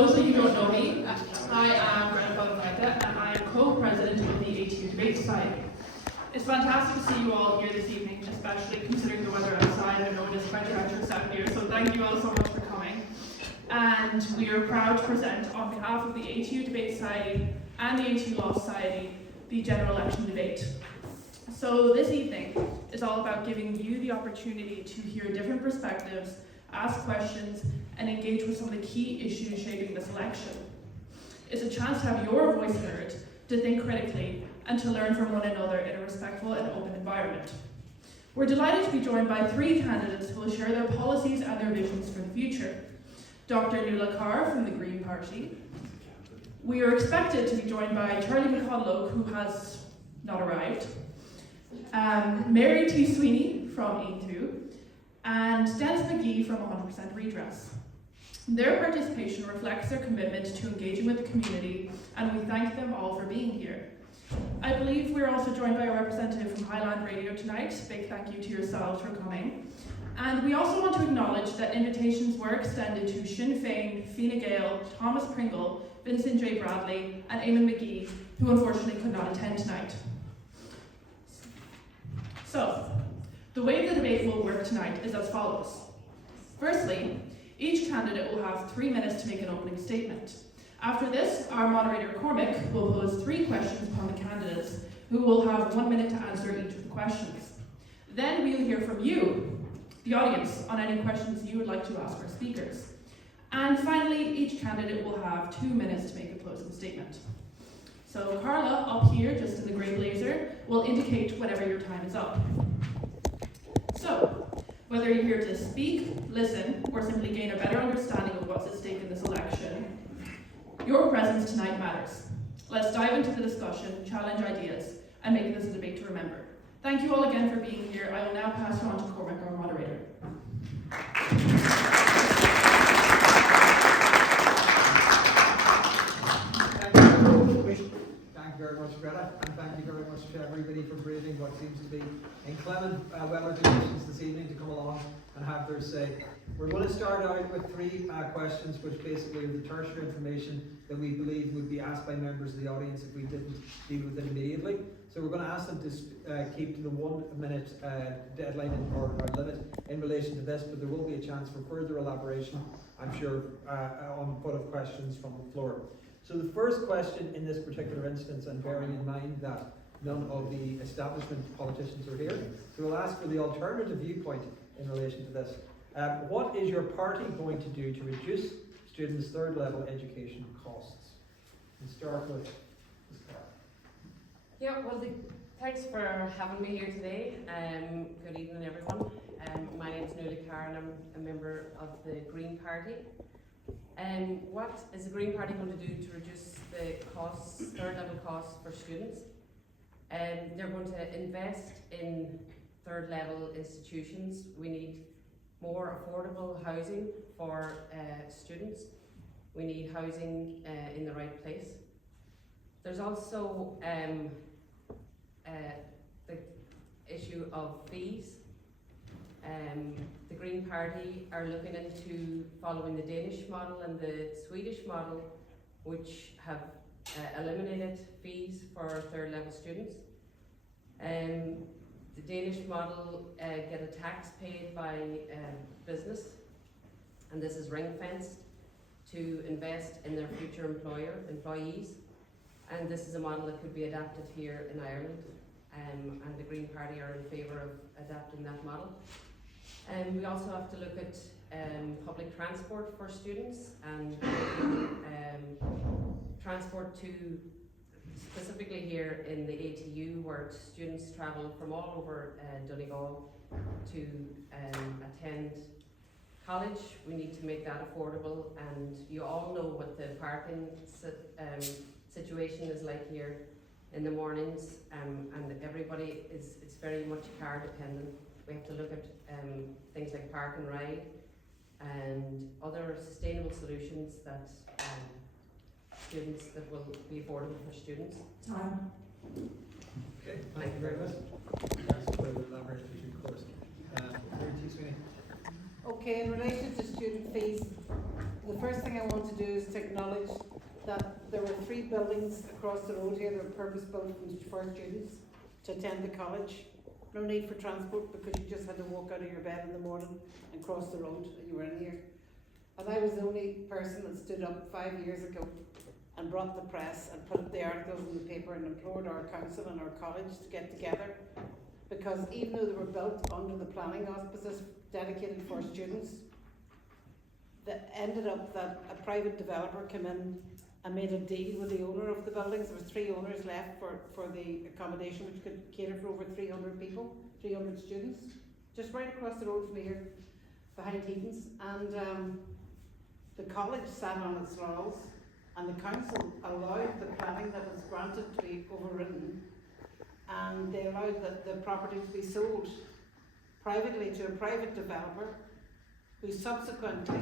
those of you who don't know me, I am Grandfather Micah, and I am co-president of the ATU Debate Society. It's fantastic to see you all here this evening, especially considering the weather outside. I know it is quite treacherous out here, so thank you all so much for coming. And we are proud to present, on behalf of the ATU Debate Society and the ATU Law Society, the general election debate. So this evening is all about giving you the opportunity to hear different perspectives, ask questions, and engage with some of the key issues shaping this election. It's a chance to have your voice heard, to think critically, and to learn from one another in a respectful and open environment. We're delighted to be joined by three candidates who will share their policies and their visions for the future. Dr. Nuala Carr from the Green Party. We are expected to be joined by Charlie McConlogue, who has not arrived, Mary T. Sweeney from ATU, and Dennis McGee from 100% Redress. Their participation reflects their commitment to engaging with the community, and we thank them all for being here. I believe we're also joined by a representative from Highland Radio tonight. Big thank you to yourselves for coming. And we also want to acknowledge that invitations were extended to Sinn Féin, Fine Gael, Thomas Pringle, Vincent J. Bradley, and Eamon McGee, who unfortunately could not attend tonight. So, the way the debate will work tonight is as follows. Firstly, each candidate will have 3 minutes to make an opening statement. After this, our moderator Cormac will pose 3 questions upon the candidates, who will have 1 minute to answer each of the questions. Then we will hear from you, the audience, on any questions you would like to ask our speakers. And finally, each candidate will have 2 minutes to make a closing statement. So Carla, up here, just in the grey blazer, will indicate whenever your time is up. So, whether you're here to speak, listen, or simply gain a better understanding of what's at stake in this election, your presence tonight matters. Let's dive into the discussion, challenge ideas, and make this a debate to remember. Thank you all again for being here. I will now pass you on to Cormac, our moderator. Thank you very much, Greta, and thank you very much to everybody for braving what seems to be inclement weather conditions this evening to come along and have their say. We're going to start out with 3 questions, which basically are the tertiary information that we believe would be asked by members of the audience if we didn't deal with it immediately. So we're going to ask them to keep to the 1 minute deadline or limit in relation to this, but there will be a chance for further elaboration, I'm sure, on put of questions from the floor. So the first question in this particular instance, and bearing in mind that none of the establishment politicians are here, so we'll ask for the alternative viewpoint in relation to this. What is your party going to do to reduce students' third level education costs? We'll start with Ms. Carr. Yeah, well, thanks for having me here today. Good evening, everyone. My name is Nuala Carr, and I'm a member of the Green Party. What is the Green Party going to do to reduce the costs, third level costs for students? They're going to invest in third level institutions. We need more affordable housing for students. We need housing in the right place. There's also the issue of fees. The Green Party are looking into following the Danish model and the Swedish model, which have eliminated fees for third level students. The Danish model get a tax paid by business, and this is ring-fenced to invest in their future employees, and this is a model that could be adapted here in Ireland, and the Green Party are in favour of adapting that model. We also have to look at public transport for students and transport to, specifically here in the ATU, where students travel from all over Donegal to attend college. We need to make that affordable, and you all know what the parking situation is like here in the mornings, and everybody it's very much car dependent. We have to look at things like park and ride and other sustainable solutions that will be affordable for students. Time. Okay, thank you very much. Thanks for the elaboration, of course. Mary T. Sweeney. Okay, in relation to student fees, the first thing I want to do is to acknowledge that there were 3 buildings across the road here that were purpose-built for students to attend the college. No need for transport because you just had to walk out of your bed in the morning and cross the road and you were in here. And I was the only person that stood up 5 years ago and brought the press and put the articles in the paper and implored our council and our college to get together, because even though they were built under the planning auspices dedicated for students, that ended up that a private developer came in and made a deal with the owner of the buildings. There was 3 owners left for the accommodation, which could cater for over 300 people, 300 students, just right across the road from here, behind Heaton's. And the college sat on its laurels, and the council allowed the planning that was granted to be overridden, and they allowed the property to be sold privately to a private developer, who subsequently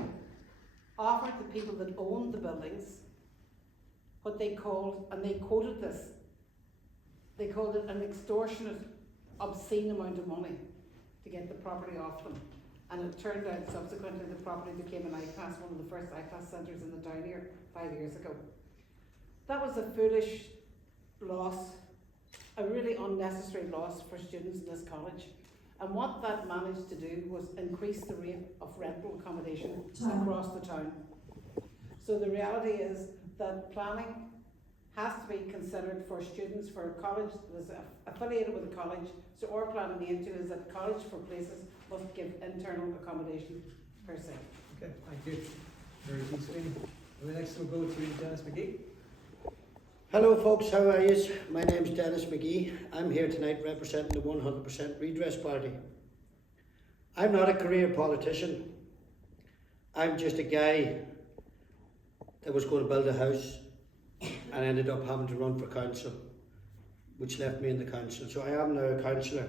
offered the people that owned the buildings what they called, and they quoted this, they called it an extortionate, obscene amount of money to get the property off them. And it turned out subsequently the property became an I-class, one of the first I-class centres in the town here 5 years ago. That was a foolish loss, a really unnecessary loss for students in this college. And what that managed to do was increase the rate of rental accommodation across the town. So the reality is that planning has to be considered for students, for a college that is affiliated with a college. So our plan in the into is that college for places must give internal accommodation per se. Okay, thank you. Very good, Sweeney. And next we'll go to Dennis McGee. Hello folks, how are you? My name's Dennis McGee. I'm here tonight representing the 100% Redress Party. I'm not a career politician. I'm just a guy that was going to build a house and ended up having to run for council, which left me in the council. So I am now a councillor.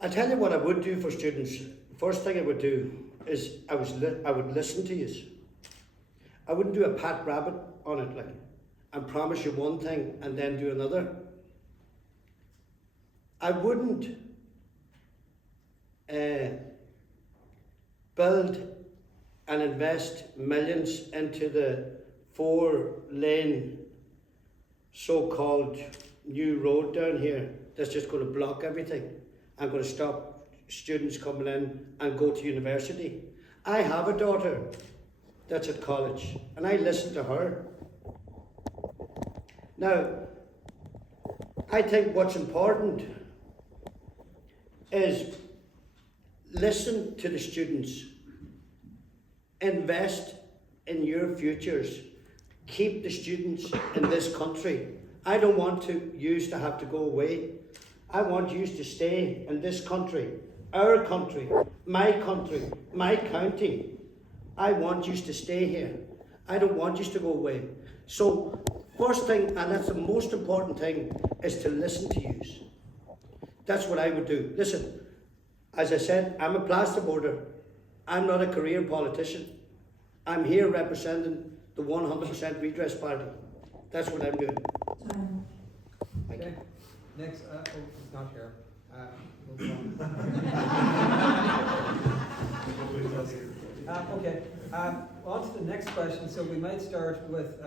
I'll tell you what I would do for students. First thing I would do is I would listen to you. I wouldn't do a pat rabbit on it, like, and promise you one thing and then do another. I wouldn't build and invest millions into the 4-lane so-called new road down here that's just going to block everything and going to stop students coming in and go to university. I have a daughter that's at college and I listen to her. Now, I think what's important is listen to the students, invest in your futures, keep the students in this country. I don't want yous to have to go away. I want yous to stay in this country, our country, my county. I want yous to stay here. I don't want yous to go away. So, first thing, and that's the most important thing, is to listen to yous. That's what I would do. Listen, as I said, I'm a plasterboarder. I'm not a career politician. I'm here representing the 100% Redress Party. That's what I'm doing. Thank you. Okay. Next, oh, it's not here. We'll okay. On to the next question. So we might start with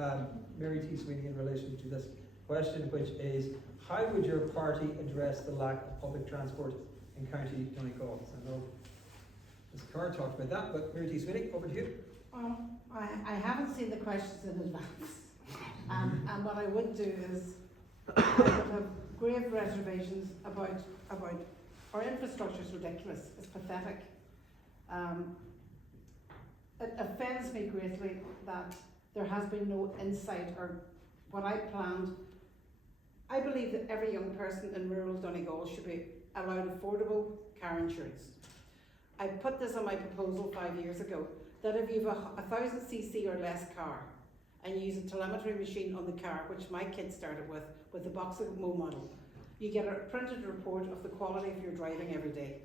Mary T. Sweeney in relation to this question, which is, how would your party address the lack of public transport in County Donegal? So I know Ms. Carr talked about that, but Mary T. Sweeney, over to you. I haven't seen the questions in advance, and what I would do is I would have grave reservations about our infrastructure is ridiculous. It's pathetic. It offends me greatly that there has been no insight or what I planned. I believe that every young person in rural Donegal should be allowed affordable car insurance. I put this on my proposal 5 years ago, that if you have a 1000cc or less car and you use a telemetry machine on the car, which my kids started with the Offical model, you get a printed report of the quality of your driving every day.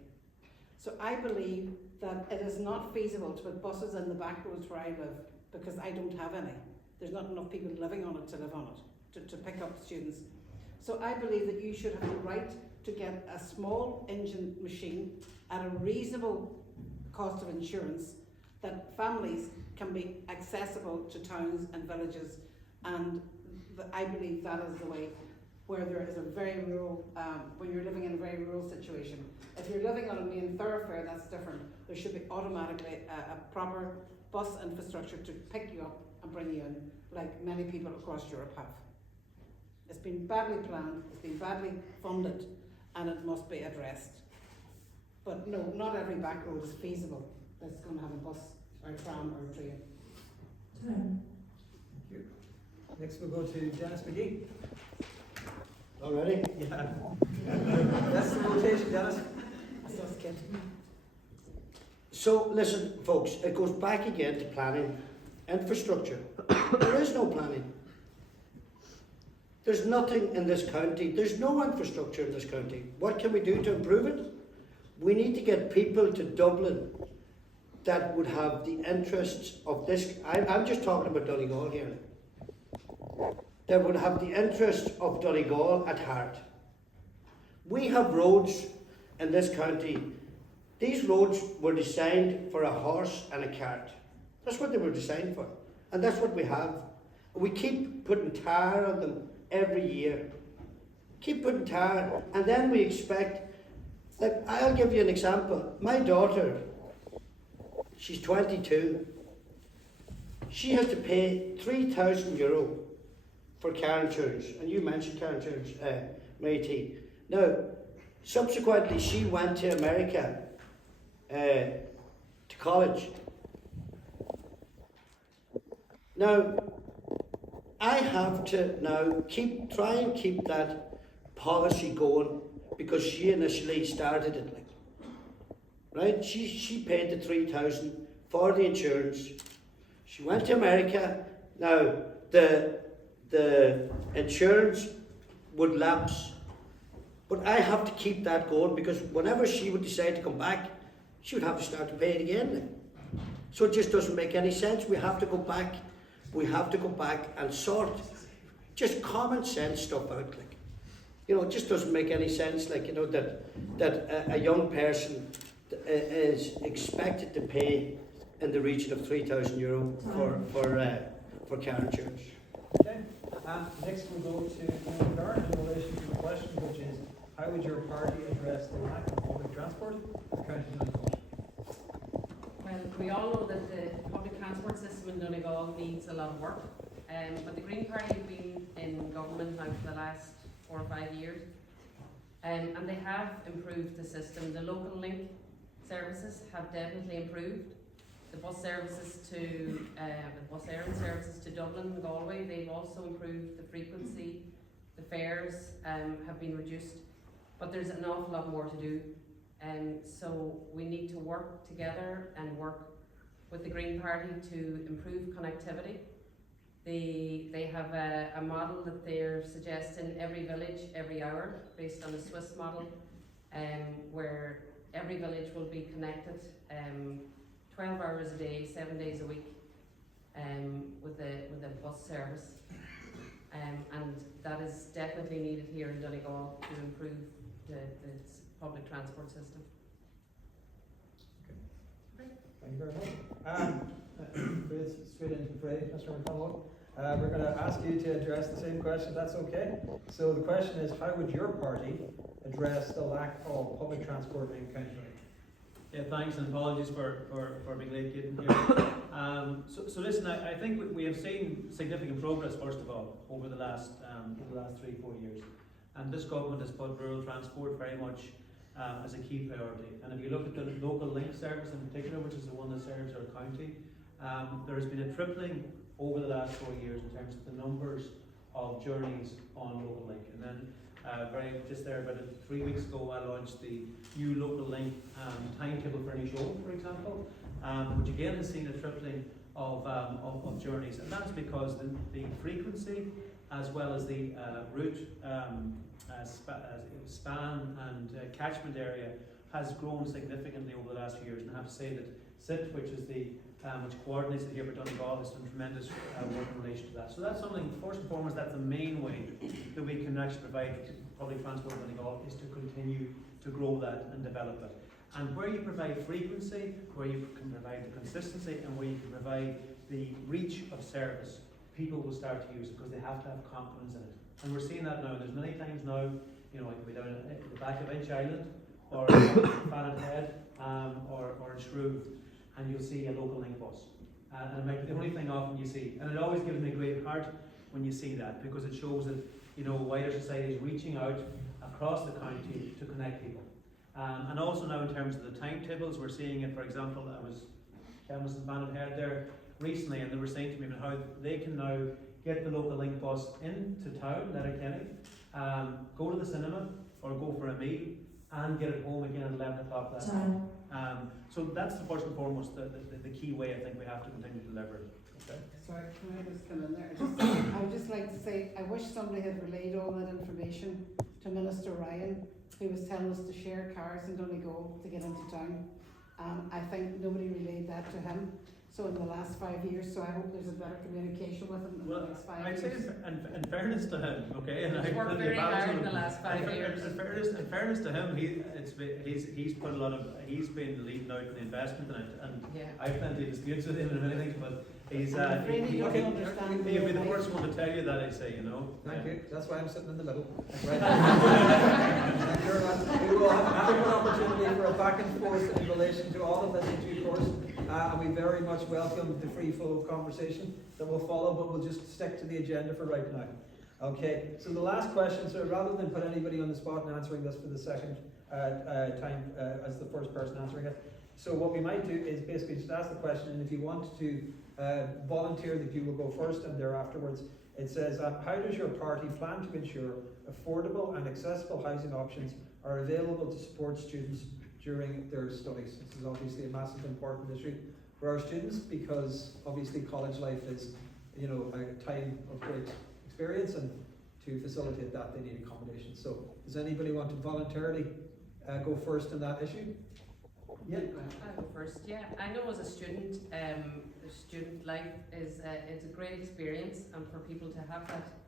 So I believe that it is not feasible to put buses in the back roads where I live, because I don't have any. There's not enough people living on it to live on it, to pick up students. So I believe that you should have the right to get a small engine machine at a reasonable cost of insurance that families can be accessible to towns and villages, and I believe that is the way, where there is a very rural, when you're living in a very rural situation. If you're living on a main thoroughfare, that's different. There should be automatically a proper bus infrastructure to pick you up and bring you in, like many people across Europe have. It's been badly planned, it's been badly funded, and it must be addressed. But no, not every back road is feasible that's going to have a bus or a tram or a train. Thank you. Next we'll go to Dennis McGee. Already? Yeah. That's the rotation, Dennis. That's us kid. So listen, folks, it goes back again to planning, infrastructure. There is no planning. There's nothing in this county. There's no infrastructure in this county. What can we do to improve it? We need to get people to Dublin that would have the interests of this. I'm just talking about Donegal here. That would have the interests of Donegal at heart. We have roads in this county. These roads were designed for a horse and a cart. That's what they were designed for. And that's what we have. We keep putting tar on them every year. Keep putting tar, and then we expect, like, I'll give you an example. My daughter, she's 22. She has to pay €3,000 for car insurance. And you mentioned car insurance, Mary T. Now, subsequently, she went to America to college. Now, I have to now try and keep that policy going, because she initially started it, like, right? She paid the 3,000 for the insurance. She went to America. Now the insurance would lapse, but I have to keep that going, because whenever she would decide to come back, she would have to start to pay it again. Like. So it just doesn't make any sense. We have to go back. We have to go back and sort just common sense stuff out. Like, you know, it just doesn't make any sense. Like, you know, that a young person is expected to pay in the region of €3,000 for car insurance. Okay. Next we'll go to Karen in relation to the question, which is, how would your party address the lack of public transport in County Donegal? Well, we all know that the public transport system in Donegal needs a lot of work, but the Green Party have been in government now for the last 4 or 5 years, and they have improved the system. The local link services have definitely improved. The bus services to bus errand services to Dublin and Galway, they've also improved the frequency. The fares have been reduced, but there's an awful lot more to do. So we need to work together and work with the Green Party to improve connectivity. They have a model that they're suggesting every village, every hour, based on a Swiss model, where every village will be connected 12 hours a day, 7 days a week, with a bus service. And that is definitely needed here in Donegal to improve the public transport system. Thank you very much. Straight into the fray, Mr. McConnell. We're going to ask you to address the same question, that's okay. So the question is, how would your party address the lack of public transport in County Donegal? Yeah, thanks, and apologies for being late getting here. So listen, I think we have seen significant progress, first of all, over the last 3-4 years. And this government has put rural transport very much as a key priority. And if you look at the local link service in particular, which is the one that serves our county, there has been a tripling over the last 4 years in terms of the numbers of journeys on local link. And then just there about 3 weeks ago, I launched the new local link timetable for any show, for example, which again has seen a tripling of journeys. And that's because the frequency, as well as the route span and catchment area, has grown significantly over the last few years. And I have to say that SIT, which is which coordinates it here for Donegal, has done tremendous work in relation to that. So that's something, first and foremost, that's the main way that we can actually provide public transport in Donegal, is to continue to grow that and develop it. And where you provide frequency, where you can provide the consistency, and where you can provide the reach of service, people will start to use it because they have to have confidence in it. And we're seeing that now. There's many times now, you know, it can be down at the back of Inch Island, or Fannin Head, or in Shrove, and you'll see a local link bus. And it might be the only thing often you see. And it always gives me a great heart when you see that, because it shows that, you know, wider society is reaching out across the county to connect people. And also now in terms of the timetables, we're seeing it, for example, I was in Fannin Head there recently, and they were saying to me about how they can now get the local link bus into town, Letterkenny, go to the cinema or go for a meal, and get it home again at 11 o'clock that night. So that's the first and foremost, the key way I think we have to continue to leverage. Okay. Sorry, can I just come in there? I would just like to say, I wish somebody had relayed all that information to Minister Ryan, who was telling us to share cars in Donegal to get into town. I think nobody relayed that to him. So in the last 5 years, so I hope there's a better communication with him in the next 5 I'd years. say in fairness to him, okay, and He's worked very hard in the last 5 years. In fairness to him, he's put a lot of, he's been leading out the investment in it, and Yeah. I've plenty of disputes with him and many things, but he's I'm afraid he doesn't he'll understand be the real first life. one to tell you that, I say, you know. Thank you. That's why I'm sitting in the middle. Right. Thank you very much. We will have an opportunity for a back and forth in relation to all of this in due course, and we very much welcome the free flow of conversation that will follow, but we'll just stick to the agenda for right now. Okay, so the last question, so rather than put anybody on the spot and answering this for the second time as the first person answering it, so what we might do is basically just ask the question, and if you want to volunteer that you will go first and thereafterwards, it says, how does your party plan to ensure affordable and accessible housing options are available to support students during their studies? This is obviously a massive important issue for our students, because obviously college life is, you know, a time of great experience, and to facilitate that they need accommodation. So does anybody want to voluntarily go first on that issue? Yeah. I'll go first. Yeah, I know as a student, student life is it's a great experience, and for people to have that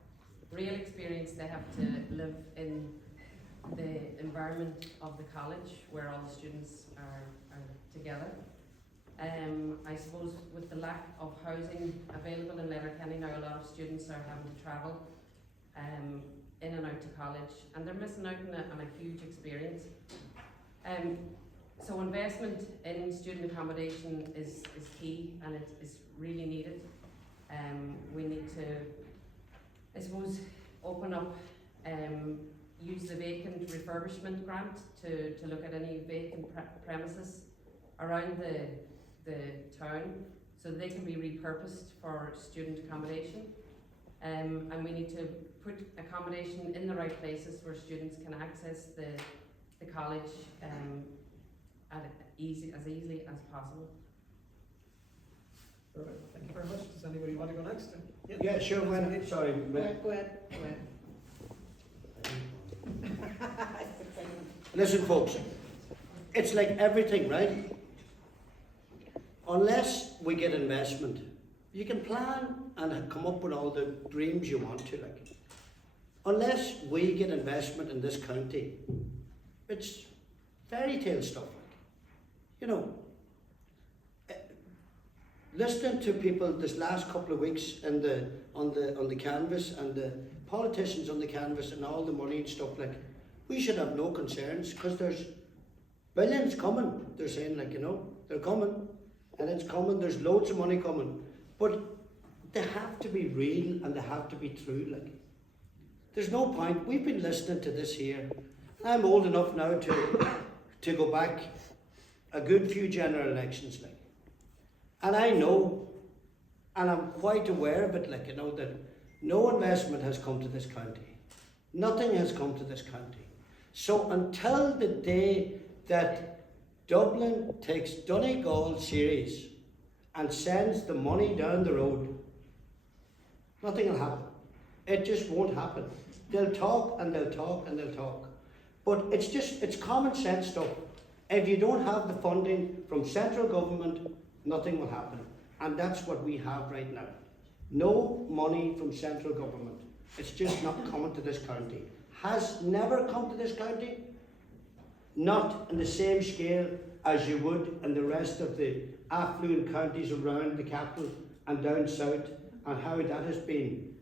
real experience, they have to live in the environment of the college where all the students are together. I suppose with the lack of housing available in Letterkenny now, a lot of students are having to travel in and out to college, and they're missing out on a huge experience. So investment in student accommodation is key, and it is really needed. We need to, I suppose, open up, use the vacant refurbishment grant to look at any vacant premises around the town, so they can be repurposed for student accommodation. And we need to put accommodation in the right places where students can access the college as easily as possible. All right, thank you very much. Does anybody want to go next? Yeah, sure. Sorry. Go ahead, go ahead. Listen, folks, it's like everything, right? Unless we get investment, you can plan and come up with all the dreams you want to, like. Unless we get investment in this county, it's fairy tale stuff, like. You know, listening to people this last couple of weeks on the canvas, and the politicians on the canvas, and all the money and stuff, like, we should have no concerns, because there's billions coming. They're saying, like, you know, they're coming, and it's coming. There's loads of money coming, but they have to be real and they have to be true. Like, there's no point. We've been listening to this here. I'm old enough now to go back a good few general elections, like, and I know, and I'm quite aware of it, like, you know, that no investment has come to this county. Nothing has come to this county. So until the day that Dublin takes Donegal serious and sends the money down the road, nothing will happen. It just won't happen. They'll talk and they'll talk and they'll talk. But it's common sense stuff. If you don't have the funding from central government, nothing will happen. And that's what we have right now. No money from central government. It's just not coming to this county. Has never come to this county. not in the same scale as you would in the rest of the affluent counties around the capital and down south, and how that has been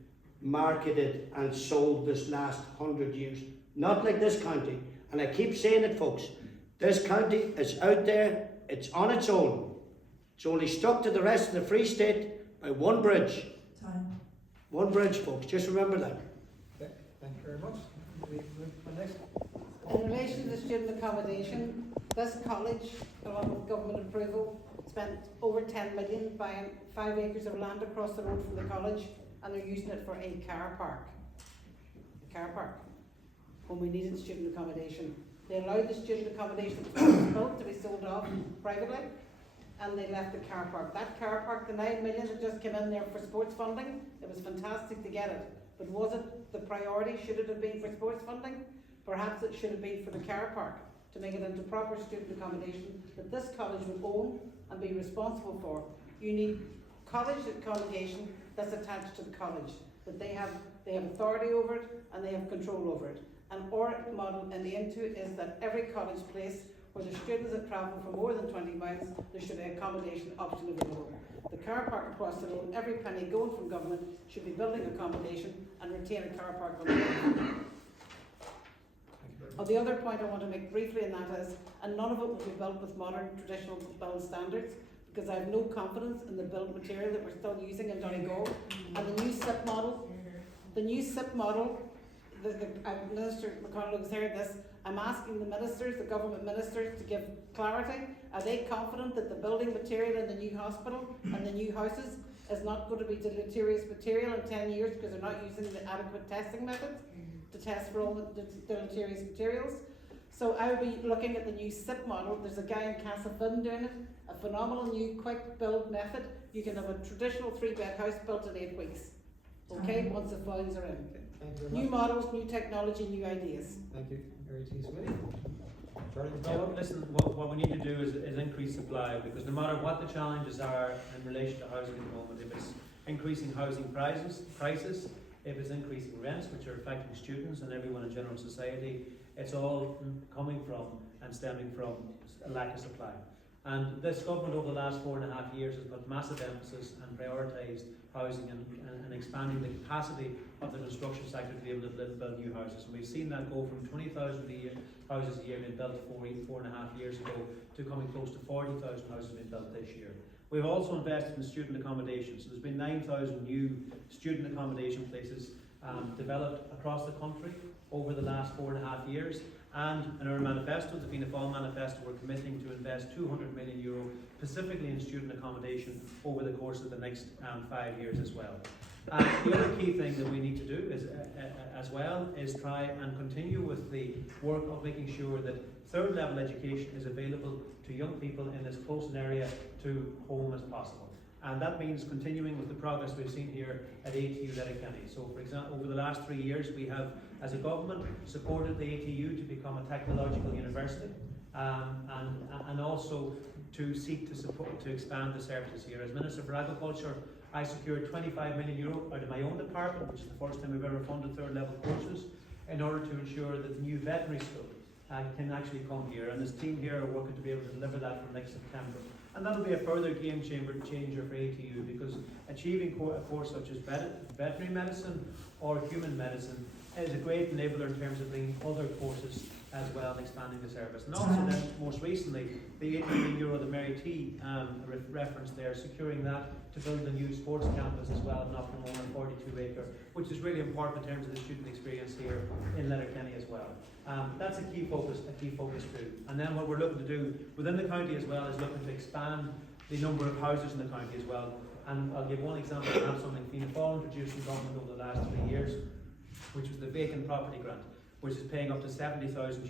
marketed and sold this last 100 years. Not like this county, and I keep saying it, folks. This county is out there, it's on its own. It's only stuck to the rest of the Free State by one bridge. Time. One bridge, folks, just remember that. Okay, thank you very much. We move on next. In relation to student accommodation, this college, along with government approval, spent over 10 million buying 5 acres of land across the road from the college, and they're using it for a car park. A car park. When we needed student accommodation. They allowed the student accommodation that was built to be sold off privately, and they left the car park. That car park, the 9 million that just came in there for sports funding, it was fantastic to get it. But was it the priority? Should it have been for sports funding? Perhaps it should have been for the car park, to make it into proper student accommodation that this college would own and be responsible for. You need college accommodation that's attached to the college, that they have authority over it and they have control over it. And our model in the into is that every college place where the students that travel for more than 20 miles, there should be accommodation option available. The car park across the road, every penny going from government should be building accommodation and retain a car park on the road. The other point I want to make briefly in that is, and none of it will be built with modern traditional build standards, because I have no confidence in the build material that we're still using in Donegal. And the new SIP model, Minister McConnell has heard this, I'm asking the ministers, the government ministers, to give clarity. Are they confident that the building material in the new hospital and the new houses is not going to be deleterious material in 10 years because they're not using the adequate testing methods to test for all the deleterious materials? So I will be looking at the new SIP model. There's a guy in Castlefin doing it, a phenomenal new quick build method. You can have a traditional 3-bed house built in 8 weeks, okay, once the funds are in. Thank you very New much. models, new technology, new ideas. Thank you. Mary T. Smitty. Charlie Yeah, McDonald. listen, what we need to do is increase supply, because no matter what the challenges are in relation to housing at the moment, if it's increasing housing prices, if it's increasing rents, which are affecting students and everyone in general society, it's all coming from and stemming from a lack of supply. And this government over the last 4.5 years has put massive emphasis and prioritised housing and expanding the capacity of the construction sector to be able to build new houses. And we've seen that go from 20,000 houses a year being built 4.5 years ago to coming close to 40,000 houses being built this year. We've also invested in student accommodation. So there's been 9,000 new student accommodation places developed across the country over the last 4.5 years. And in our manifesto, the Fianna Fáil manifesto, we're committing to invest €200 million specifically in student accommodation over the course of the next 5 years as well. The other key thing that we need to do is, as well, is try and continue with the work of making sure that third level education is available to young people in as close an area to home as possible. And that means continuing with the progress we've seen here at ATU Law. So, for example, over the last 3 years, we have, as a government, supported the ATU to become a technological university, and also to seek to support, to expand the services here. As Minister for Agriculture, I secured €25 million out of my own department, which is the first time we've ever funded third level courses, in order to ensure that the new veterinary school can actually come here. And this team here are working to be able to deliver that from next September. And that'll be a further game changer for ATU, because achieving a course such as veterinary medicine or human medicine is a great enabler in terms of bringing other courses as well and expanding the service. And also then, most recently, the €8 million that Mary T referenced there, securing that to build a new sports campus as well, not from on a 42-acre, which is really important in terms of the student experience here in Letterkenny as well. That's a key focus too. And then what we're looking to do within the county as well is looking to expand the number of houses in the county as well. And I'll give one example of something Fianna Fáil introduced in government over the last 3 years, which was the vacant property grant, which is paying up to €70,000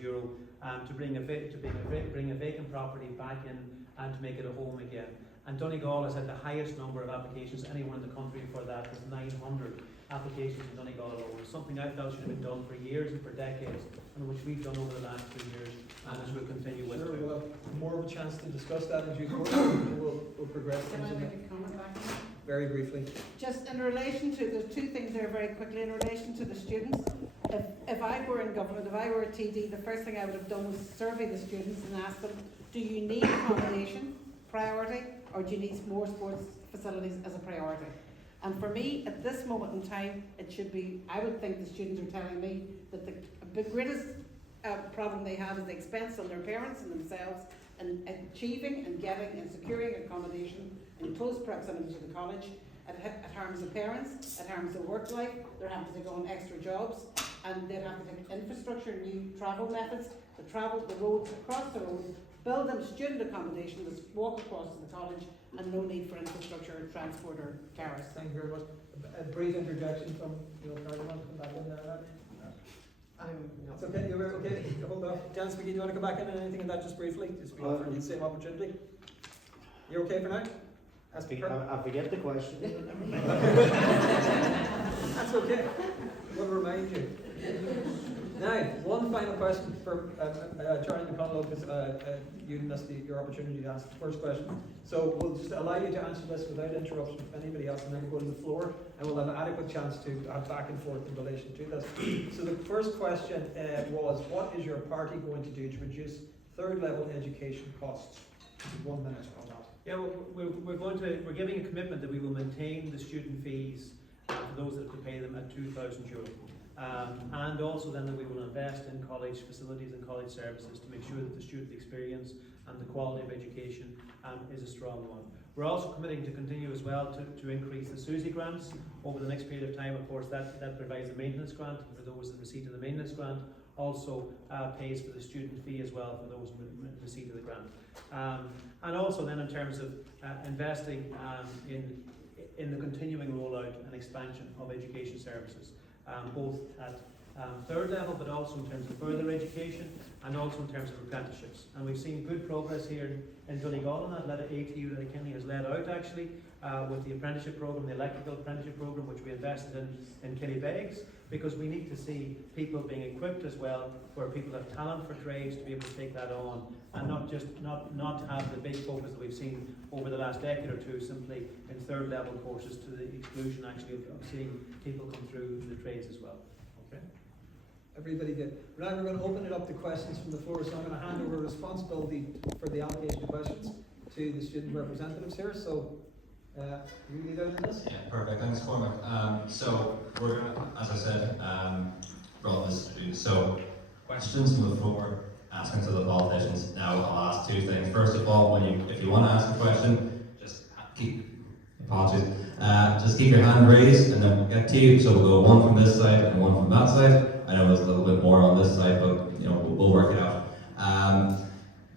to bring a vacant property back in and to make it a home again. And Donegal has had the highest number of applications anywhere in the country for that, with 900 applications in Donegal alone. It's something I felt should have been done for years and for decades, and which we've done over the last 2 years, and as we'll continue with. Sure, we'll have more of a chance to discuss that in due course. We'll progress Can I things in make a comment back? very briefly. Just in relation to, there's 2 things there very quickly in relation to the students. if I were in government, if I were a TD, the first thing I would have done was survey the students and ask them, do you need accommodation, priority, or do you need more sports facilities as a priority? And for me, at this moment in time, it should be, I would think the students are telling me that the greatest problem they have is the expense on their parents and themselves and achieving and getting and securing accommodation in close proximity to the college. It harms the parents, it harms their work life, they're having to take on extra jobs, and they'd have to take infrastructure, new travel methods, to travel the roads across the road, build them student accommodation, to walk across to the college, and no need for infrastructure, transport or cars. Thank you very much. A brief interjection from, Carla, want to come back in there? No. It's okay, you're okay, hold on. Janice McGee, do you want to come back in on anything on that just briefly? Just for the same opportunity? You're okay for now? That's I forget the question. That's okay. We'll remind you. Now, one final question for Charlie McConnell, because you missed your opportunity to ask the first question. So we'll just allow you to answer this without interruption from anybody else, and then we'll go to the floor, and we'll have an adequate chance to have back and forth in relation to this. So the first question was, what is your party going to do to reduce third level education costs? 1 minute on that. Yeah, we're giving a commitment that we will maintain the student fees for those that have to pay them at €2,000. And also then that we will invest in college facilities and college services to make sure that the student experience and the quality of education is a strong one. We're also committing to continue as well to increase the SUSI grants over the next period of time. Of course, that provides a maintenance grant for those in receipt of the maintenance grant, also pays for the student fee as well for those in receipt of the grant. And also then in terms of investing in the continuing rollout and expansion of education services, both at third level, but also in terms of further education and also in terms of apprenticeships. And we've seen good progress here in Donegal, and that ATU Law has led out actually with the apprenticeship programme, the electrical apprenticeship programme, which we invested in Killybegs, because we need to see people being equipped as well, where people have talent for trades to be able to take that on, and not have the big focus that we've seen over the last decade or two simply in third level courses, to the exclusion actually of seeing people come through the trades as well. Okay. Everybody good. Now we're going to open it up to questions from the floor, so I'm going to hand over responsibility for the allocation of questions to the student representatives here. So, you lead out on this? Yeah, perfect. Thanks, Cormac. So we're going to, as I said, brought this to. So questions from the floor, asking to the politicians. Now I'll ask two things. First of all, if you want to ask a question, just keep your hand raised, and then we'll get to you. So we'll go one from this side and one from that side. I know there's a little bit more on this side, but we'll work it out.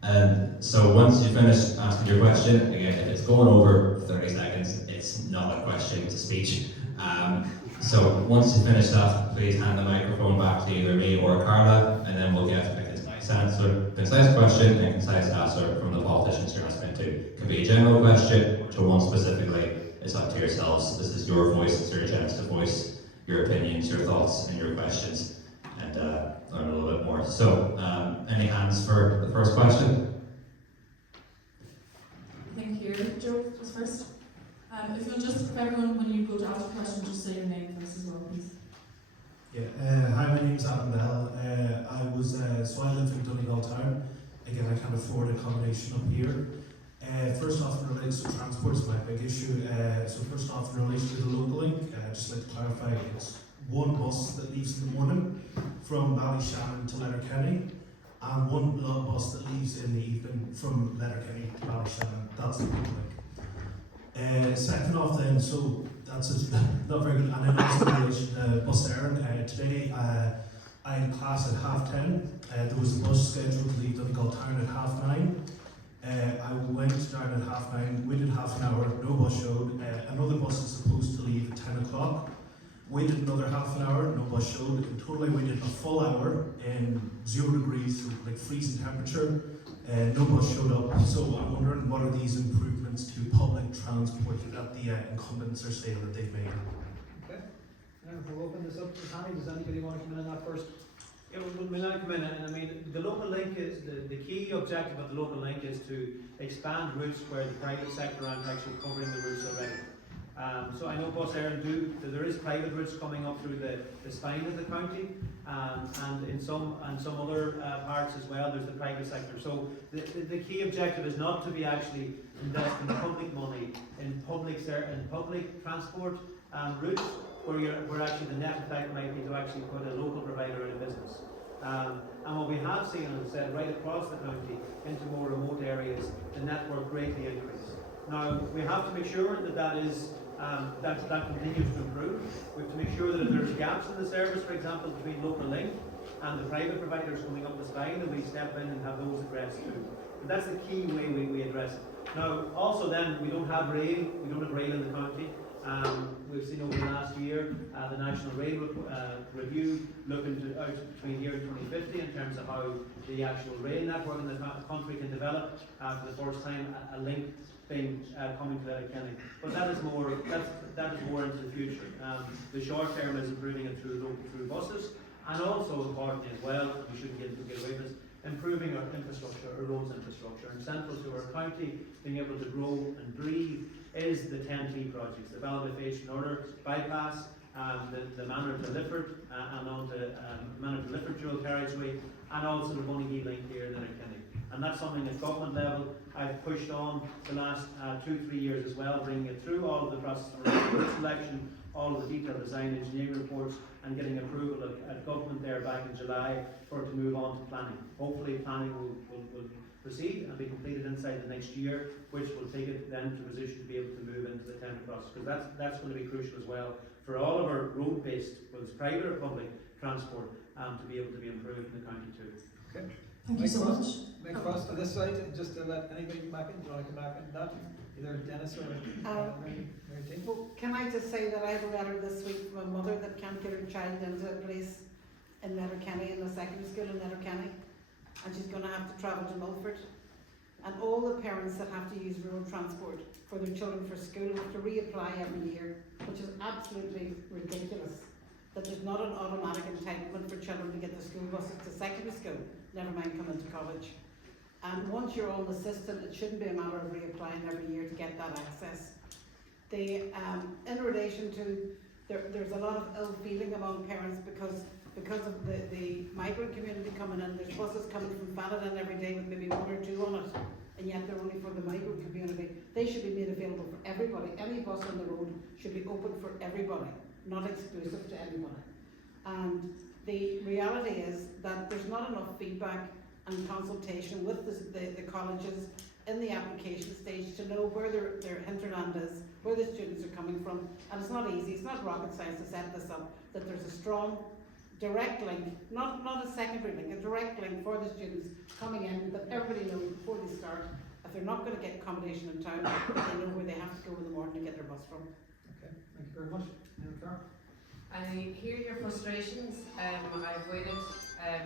And so once you finish asking your question, again, if it's going over 30 seconds, it's not a question, it's a speech. So once you finish that, please hand the microphone back to either me or Carla, and then we'll get a concise question and concise answer from the politicians you're asking to. It could be a general question or to one specifically. It's up to yourselves. This is your voice, it's your chance to voice your opinions, your thoughts, and your questions, and learn a little bit more. So, any hands for the first question? Thank you. Joe was first. If you'll just, for everyone, when you go to ask a question, just say your name first as well, please. Yeah, hi, my name's Adam Bell. So I live in Donegal town. Again, I can't afford accommodation up here. First off, in relation to transport is my big issue. So first off, in relation to the local link, just like to clarify, it's one bus that leaves in the morning from Ballyshannon to Letterkenny, and one bus that leaves in the evening from Letterkenny to Ballyshannon. That's the local link. Second off then, so that's just not very good. And then also in relation to bus errand, today I had class at 10:30. There was a bus scheduled to leave Donegal town at 9:30. I went down at 9:30, waited half an hour, no bus showed. Another bus is supposed to leave at 10 o'clock. Waited another half an hour, no bus showed. In total I waited a full hour in 0 degrees, so like freezing temperature. No bus showed up. So I'm wondering, what are these improvements to public transport that the incumbents are saying that they've made? Okay. Now we'll open this up to Tommy. Does anybody want to come in on that first? Yeah, we'll now come in, and I mean, the local link is, the key objective of the local link is to expand routes where the private sector aren't actually covering the routes already. So I know Bus Éireann there is private routes coming up through the spine of the county, and in some other parts as well, there's the private sector. So the key objective is not to be actually investing public money in public transport routes, where actually the net effect might be to actually put a local provider out of business. And what we have seen, as I said, right across the county into more remote areas, the network greatly increase. Now, we have to make sure that continues to improve. We have to make sure that if there's gaps in the service, for example, between local link and the private providers coming up the spine, that we step in and have those addressed too. But that's the key way we address it. Now, also then, we don't have rail in the county. We've seen over the last year the National Rail Review looking out between here and 2050 in terms of how the actual rail network in the country can develop. For the first time, a link thing coming to Letterkenny. But that is more into the future. The short term is improving it through buses, and also importantly as well, we shouldn't get away with this, improving our infrastructure, our roads infrastructure. And central to our county being able to grow and breathe is the 10T projects, the Ballybofey Northern bypass, the Manor to Lifford, and on to Manor to Lifford dual carriageway, and also the Donegal link here in Letterkenny. And that's something at government level I've pushed on the last 2-3 years as well, bringing it through all of the process of selection, all of the detailed design engineering reports, and getting approval at government there back in July for it to move on to planning. Hopefully planning will proceed and be completed inside the next year, which will take it then to a position to be able to move into the tender process, because that's going to be crucial as well for all of our road-based, whether it's private or public transport, to be able to be improved in the county too. Okay. Thank you so much. Next question to this side, just to let anybody come back in. Do you want to come back in that? Either Dennis or Mary Jean? Well, can I just say that I have a letter this week from a mother that can't get her child into a place in Letterkenny, in a secondary school in Letterkenny, and she's going to have to travel to Milford. And all the parents that have to use road transport for their children for school have to reapply every year, which is absolutely ridiculous. That there's not an automatic entitlement for children to get the school buses to secondary school, never mind coming to college. And once you're on the system, it shouldn't be a matter of reapplying every year to get that access. In relation to, there's a lot of ill feeling among parents because of the migrant community coming in. There's buses coming from Ballydon every day with maybe 1 or 2 on it, and yet they're only for the migrant community. They should be made available for everybody. Any bus on the road should be open for everybody, not exclusive to anybody. And the reality is that there's not enough feedback and consultation with the colleges in the application stage to know where their hinterland is, where the students are coming from. And it's not easy, it's not rocket science to set this up, that there's a strong direct link, not a secondary link, a direct link for the students coming in, that everybody knows before they start, if they're not going to get accommodation in town, they know where they have to go in the morning to get their bus from. Okay, thank you very much. Carl? I hear your frustrations. I've waited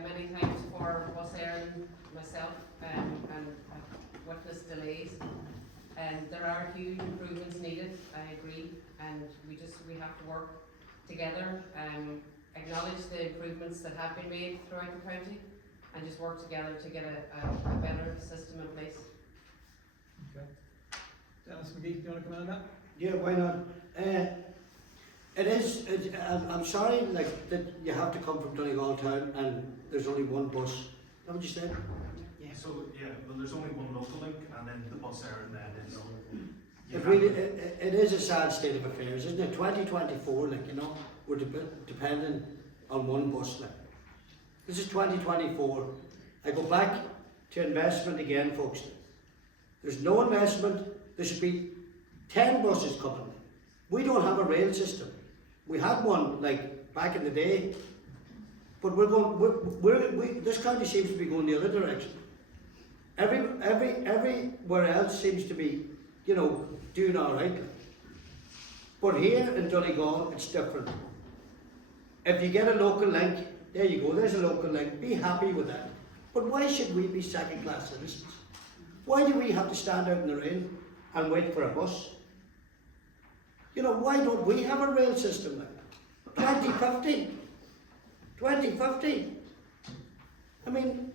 many times for Bus Éireann myself, and I've witnessed delays. And there are huge improvements needed, I agree, and we have to work together, acknowledge the improvements that have been made throughout the county, and just work together to get a better system in place. Okay. Dennis McGee, do you want to come in on that? Yeah, why not? I'm sorry, that you have to come from Donegal town and there's only one bus. Is that what you said? Yeah. So, well, there's only one local link, and then the Bus Éireann then is. It is a sad state of affairs, isn't it? 2024, we're dependent on one bus. This is 2024. I go back to investment again, folks. There's no investment. There should be 10 buses coming. We don't have a rail system. We had one back in the day, but this county seems to be going the other direction. Everywhere else seems to be, doing all right. But here in Donegal, it's different. If you get a local link, there you go. There's a local link. Be happy with that. But why should we be second-class citizens? Why do we have to stand out in the rain and wait for a bus? Why don't we have a rail system 2050? 2050? I mean,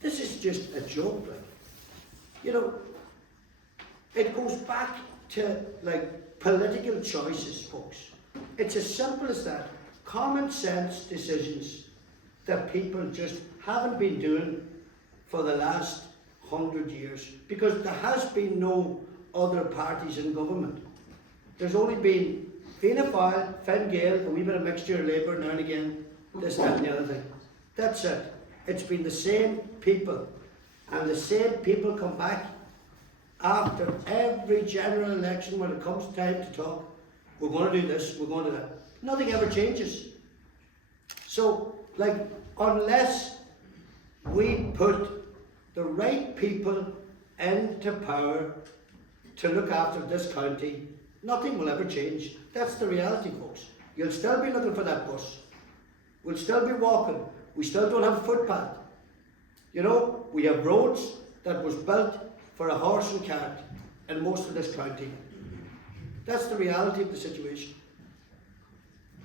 this is just a joke. It goes back to political choices, folks. It's as simple as that. Common sense decisions that people just haven't been doing for the last 100 years, because there has been no other parties in government. There's only been Fianna Fáil, Fine Gael, a wee bit of mixture of Labour now and again, this, that and the other thing. That's it. It's been the same people, and the same people come back after every general election when it comes time to talk. We're going to do this, we're going to do that. Nothing ever changes. So, like, unless we put the right people into power to look after this county, nothing will ever change. That's the reality, folks. You'll still be looking for that bus. We'll still be walking. We still don't have a footpath. You know, we have roads that was built for a horse and cart in most of this county. That's the reality of the situation.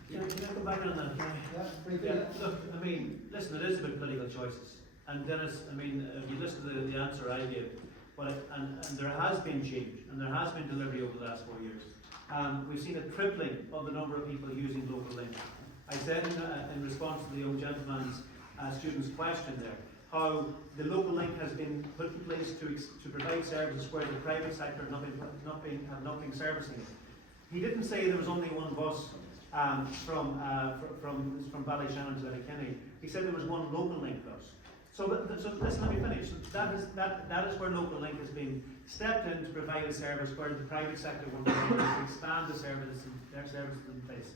Can I come back on that? Look, I mean, listen, it is about political choices. And Dennis, I mean, if you listen to the answer I gave, and there has been change, and there has been delivery over the last 4 years. We've seen a tripling of the number of people using local link. I said in response to the young gentleman's student's question there, how the local link has been put in place to provide services where the private sector have not been servicing it. He didn't say there was only one bus from Ballyshannon to Letterkenny. He said there was one local link bus. So listen, let me finish. That is where local link has been stepped in to provide a service where the private sector will expand the services in place.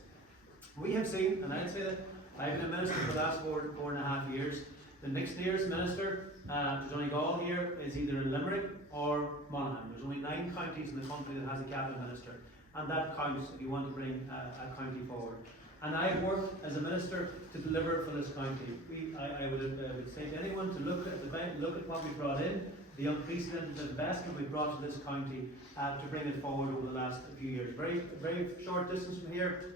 We have seen, and I'd say that I've been a minister for the last four and a half years. The next nearest minister to Donegal here is either in Limerick or Monaghan. There's only 9 counties in the country that has a cabinet minister, and that counts if you want to bring a county forward. And I've worked as a minister to deliver for this county. I would say to anyone to look at what we brought in, the unprecedented investment we brought to this county to bring it forward over the last few years. Very short distance from here,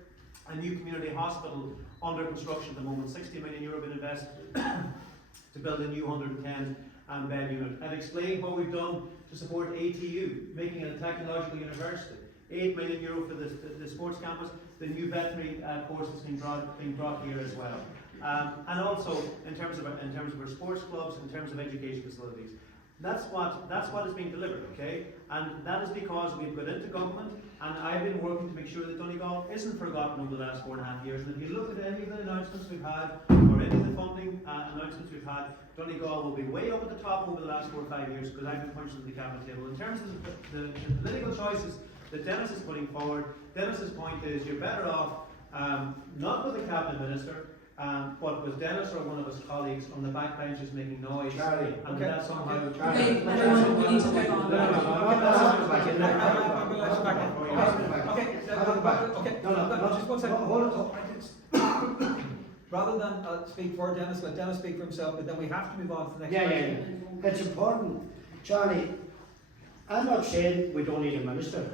a new community hospital under construction at the moment. 60 million euro been invested to build a new 110 bed unit. I've explained what we've done to support ATU, making it a technological university. 8 million euro for the sports campus, the new veterinary course that's being brought here as well. And also in terms of our sports clubs, in terms of education facilities. That's what is being delivered, okay? And that is because we've got into government, and I've been working to make sure that Donegal isn't forgotten over the last 4.5 years. And if you look at any of the announcements we've had, or any of the funding announcements we've had, Donegal will be way up at the top over the last 4 or 5 years, because I've been punching the cabinet table. In terms of the political choices that Dennis is putting forward, Dennis's point is you're better off not with a cabinet minister, but with Dennis or one of his colleagues on the back benches making noise. Charlie, and okay. that's somehow. Okay, everyone, we need to move on. Just 1 second. Hold on. Rather than speak for Dennis, let Dennis speak for himself, but then we have to move on to the next question. Yeah. It's important. Charlie, I'm not saying we don't need a minister.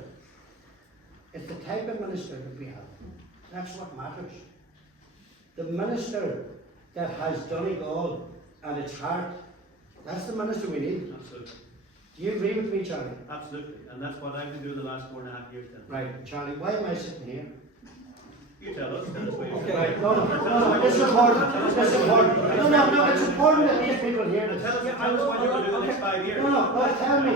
It's the type of minister that we have. That's what matters. The minister that has Donegal at its heart, that's the minister we need. Absolutely. Do you agree with me, Charlie? Absolutely. And that's what I've been doing the last 4.5 years then. Right, Charlie, why am I sitting here? You tell us, Dennis, what you Okay. Right, no, this is important. This is important. No, it's important that these people hear this. Tell us what you're going to do in the next 5 years. No, tell me.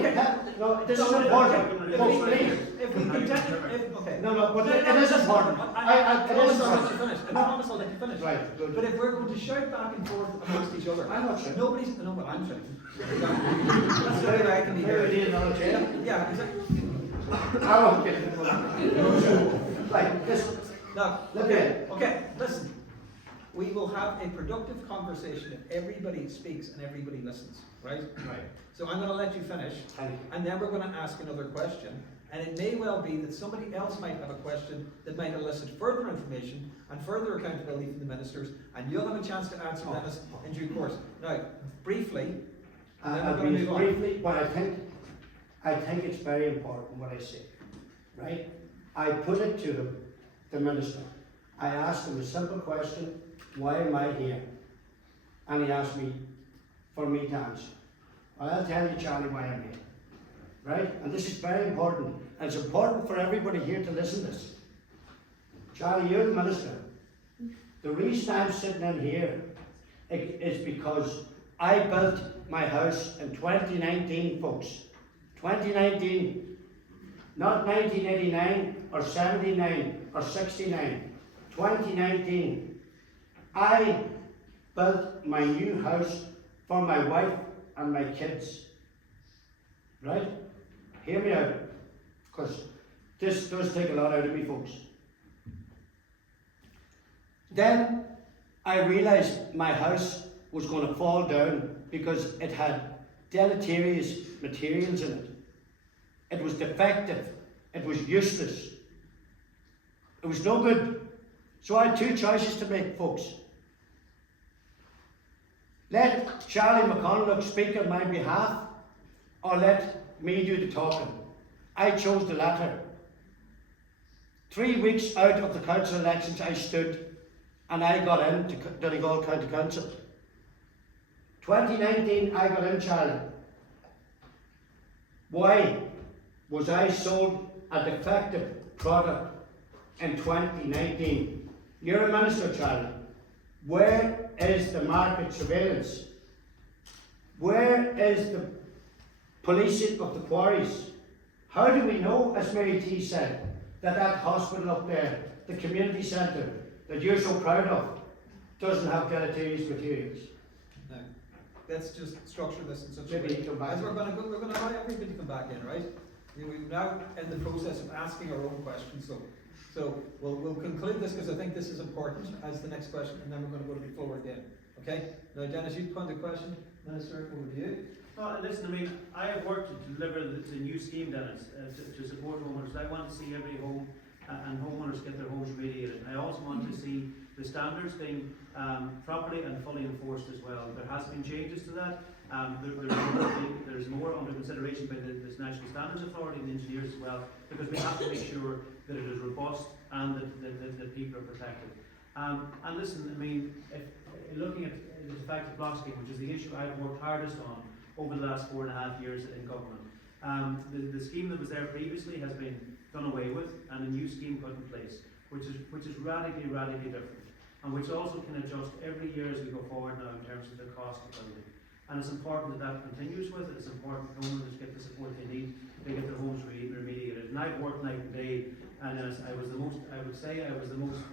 No, this is important. Folks, please. If we continue, okay. No, but it is important. I It is promise I'll let you important. finish. I promise I'll let you finish. Right, good. But if we're going to shout back and forth amongst each other, I'm not shouting. nobody's. No, but I'm shouting. That's the only way I can be Maybe we heard. need another chair. Yeah, exactly. I won't get it. Right, listen. No, Look okay, listen. We will have a productive conversation if everybody speaks and everybody listens, right? Right. So I'm going to let you finish, Thank you. and then we're going to ask another question. And it may well be that somebody else might have a question that might elicit further information and further accountability from the ministers, and you'll have a chance to answer Dennis in due course. Now, briefly, and then we're I'll going to be move on. briefly, but I think it's very important what I say, right? I put it to the minister. I asked him a simple question, why am I here? And he asked me for me to answer. Well, I'll tell you, Charlie, why I'm here. right? And this is very important. And it's important for everybody here to listen to this. Charlie, you're the minister. The reason I'm sitting in here is because I built my house in 2019, folks. 2019, not 1989 or 79 or 69. 2019. I built my new house for my wife and my kids. Right? Hear me out, because this does take a lot out of me, folks. Then I realised my house was going to fall down because it had deleterious materials in it. It was defective. It was useless. It was no good. So I had two choices to make, folks. Let Charlie McConaughey speak on my behalf, or let me do the talking. I chose the latter. 3 weeks out of the council elections I stood, and I got into Donegal County Council. 2019 I got in, Charlie. Why was I sold a defective product in 2019? You're a minister, Charlie. Where is the market surveillance? Where is the policing of the quarries? How do we know, as Mary T said, that hospital up there, the community centre, that you're so proud of, doesn't have deleterious materials? Now, let's just structure this in such a Maybe way. come back. As we're going to allow everybody to come back in, right? We're now in the process of asking our own questions, so we'll conclude this because I think this is important as the next question, and then we're going to go to the floor again. Okay? Now, Dennis, you point the question. Minister, over to you. Listen, I mean, I have worked to deliver the new scheme, Dennis, to support homeowners. I want to see every home and homeowners get their homes remediated. I also want to see the standards being properly and fully enforced as well. There has been changes to that. There's more under consideration by the National Standards Authority and engineers as well, because we have to make sure that it is robust and that people are protected. And listen, I mean, looking at the effective block scheme, which is the issue I've worked hardest on over the last 4.5 years in government, the scheme that was there previously has been done away with, and a new scheme put in place, which is radically different, and which also can adjust every year as we go forward now in terms of the cost of building. And it's important that continues with it. It's important that homeowners get the support they need, they get their homes remediated. And I've worked night and day, and I was the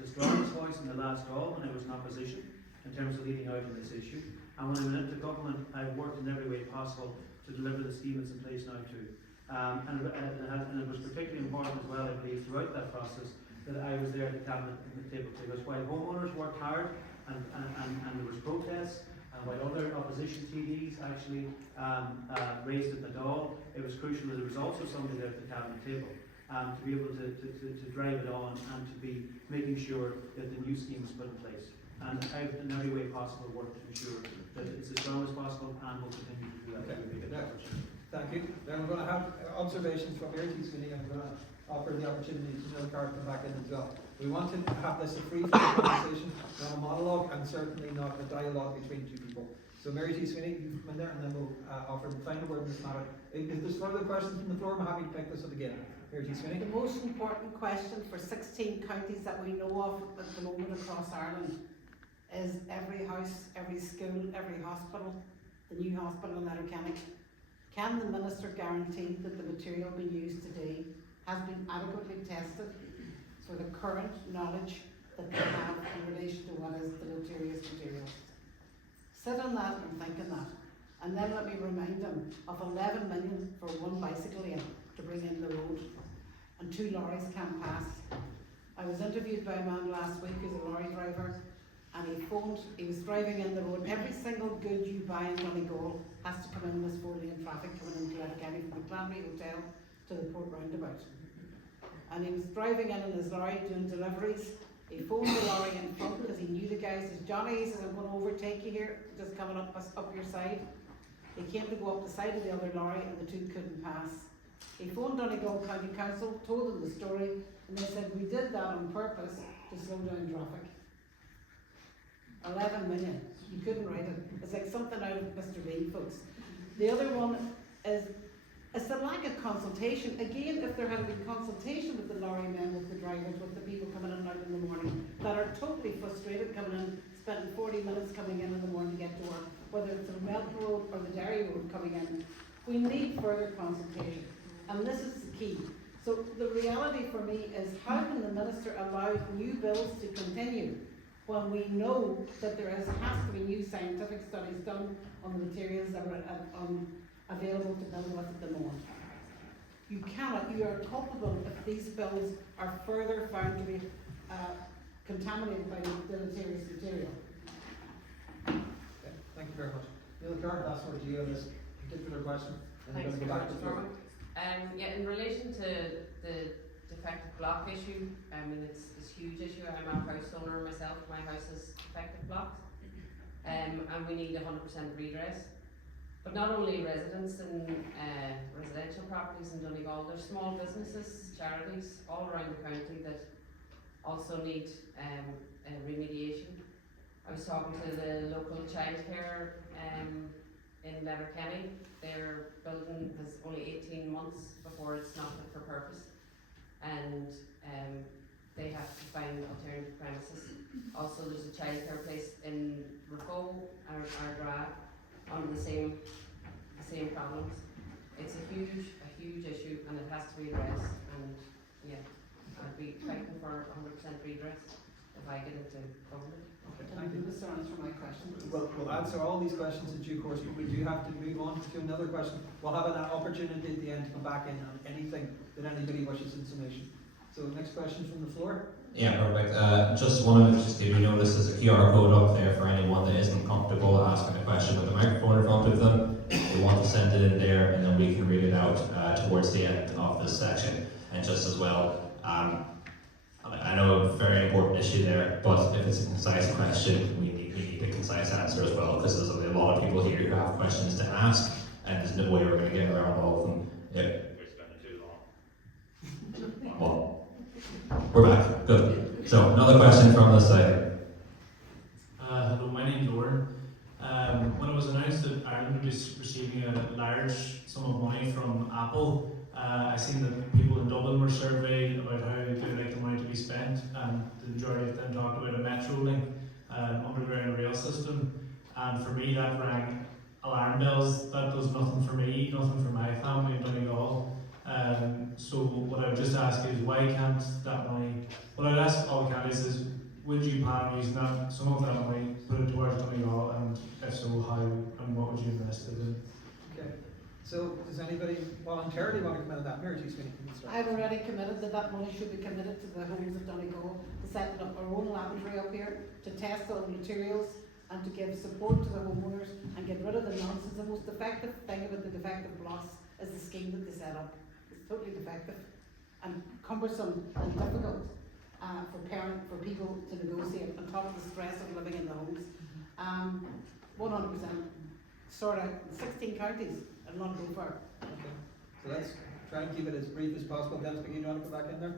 strongest voice in the last call when I was in opposition in terms of leading out on this issue. And when I went into government, I've worked in every way possible to deliver the scheme that's in place now too. And it was particularly important as well, I believe, throughout that process, that I was there at the cabinet table, because while homeowners worked hard and there was protests, and while other opposition TDs actually raised it at all, it was crucial that there was also somebody there at the cabinet table to be able to drive it on and to be making sure that the new scheme is put in place. And I've in every way possible worked to ensure that it's as strong as possible and will continue to do that. Okay. Thank you. Then we're going to have observations from Mary T. Sweeney, and we're going to offer the opportunity to Neil Carr to come back in as well. We want to have this a free conversation, not a monologue, and certainly not a dialogue between two people. So Mary T. Sweeney, you come in there, and then we'll offer the final word in this matter. If there's further questions from the floor, I'm happy to pick this up again. Mary T. Sweeney. The most important question for 16 counties that we know of at the moment across Ireland is every house, every school, every hospital, the new hospital in Letterkenny. Can the Minister guarantee that the material being used today has been adequately tested for the current knowledge that they have in relation to what is deleterious material? Sit on that and think on that. And then let me remind them of 11 million for one bicycle lane to bring in the road, and 2 lorries can't pass. I was interviewed by a man last week who's a lorry driver, and he was driving in the road. Every single good you buy in Donegal has to come in this 4-lane traffic coming into Letterkenny from the Clanry Hotel to the Port Roundabout. And he was driving in his lorry doing deliveries. He phoned the lorry in front because he knew the guy. He says, Johnny, he says, I'm going to overtake you here, just coming up your side. He came to go up the side of the other lorry, and the two couldn't pass. He phoned Donegal County Council, told them the story, and they said, we did that on purpose to slow down traffic. 11 million. You couldn't write it. It's like something out of Mr. Bean, folks. The other one is it's the lack of consultation, again, if there had been consultation with the lorry men, with the drivers, with the people coming in and out in the morning, that are totally frustrated coming in, spending 40 minutes coming in the morning to get to work, whether it's the Melton Road or the Derry Road coming in, we need further consultation. And this is the key. So the reality for me is, how can the Minister allow new bills to continue when we know that there has to be new scientific studies done on the materials that are available to build with at the moment? You cannot, you are culpable if these bills are further found to be contaminated by deleterious material. Okay, thank you very much. Neil Carr, last word to you on this particular question. And then Thanks, we'll go back to the floor. Yeah, in relation to the defective block issue, I mean, it's a huge issue. I'm a house owner myself. My house is defective blocks, and we need 100% redress. But not only residents in residential properties in Donegal, there's small businesses, charities all around the county that also need remediation. I was talking to the local childcare in Letterkenny. Their building has only 18 months before it's not fit for purpose, and they have to find alternative premises. Also, there's a childcare place in Rafo, Ardra, on the same problems. It's a huge issue, and it has to be addressed. And yeah, I'd be fighting for 100% redress if I get into government. Okay, Can I thank do you. this to answer my question, please? We'll answer all these questions in due course, but we do have to move on to another question. We'll have an opportunity at the end to come back in on anything that anybody wishes in summation. So next question from the floor. Yeah, perfect. Just wanted to just give you notice there's a QR code up there for anyone that isn't comfortable asking a question with the microphone in front of them. We want to send it in there, and then we can read it out towards the end of this section. And just as well, I know a very important issue there, but if it's a concise question, we need a concise answer as well, because there's a lot of people here who have questions to ask, and there's no way we're going to get around all of them if we're spending too long. Well, we're back. Good. So another question from this side. Hello, my name's Lauren. When it was announced that Ireland would be receiving a large sum of money from Apple, I seen that people in Dublin were surveyed about how they would like the money to be spent, and the majority of them talked about a metro link, underground rail system. And for me, that rang alarm bells. That does nothing for me, nothing for my family in Donegal. So what I would just ask is, why can't that money? What I'd ask all the candidates is, would you plan on using that, some of that money, put it towards Donegal, and if so, how, and what would you invest it in? Okay. So does anybody voluntarily want to come out of that? Mary G. Sweeney, can you start? I've already committed that money should be committed to the homes of Donegal, to set up our own laboratory up here, to test all the materials, and to give support to the homeowners and get rid of the nonsense. The most effective thing about the defective blocks is the scheme that they set up. It's totally defective and cumbersome and difficult for people to negotiate, on top of the stress of living in the homes. 100% sort out 16 counties and not go far. Okay. So let's try and keep it as brief as possible. Dennis, you want to put back in there?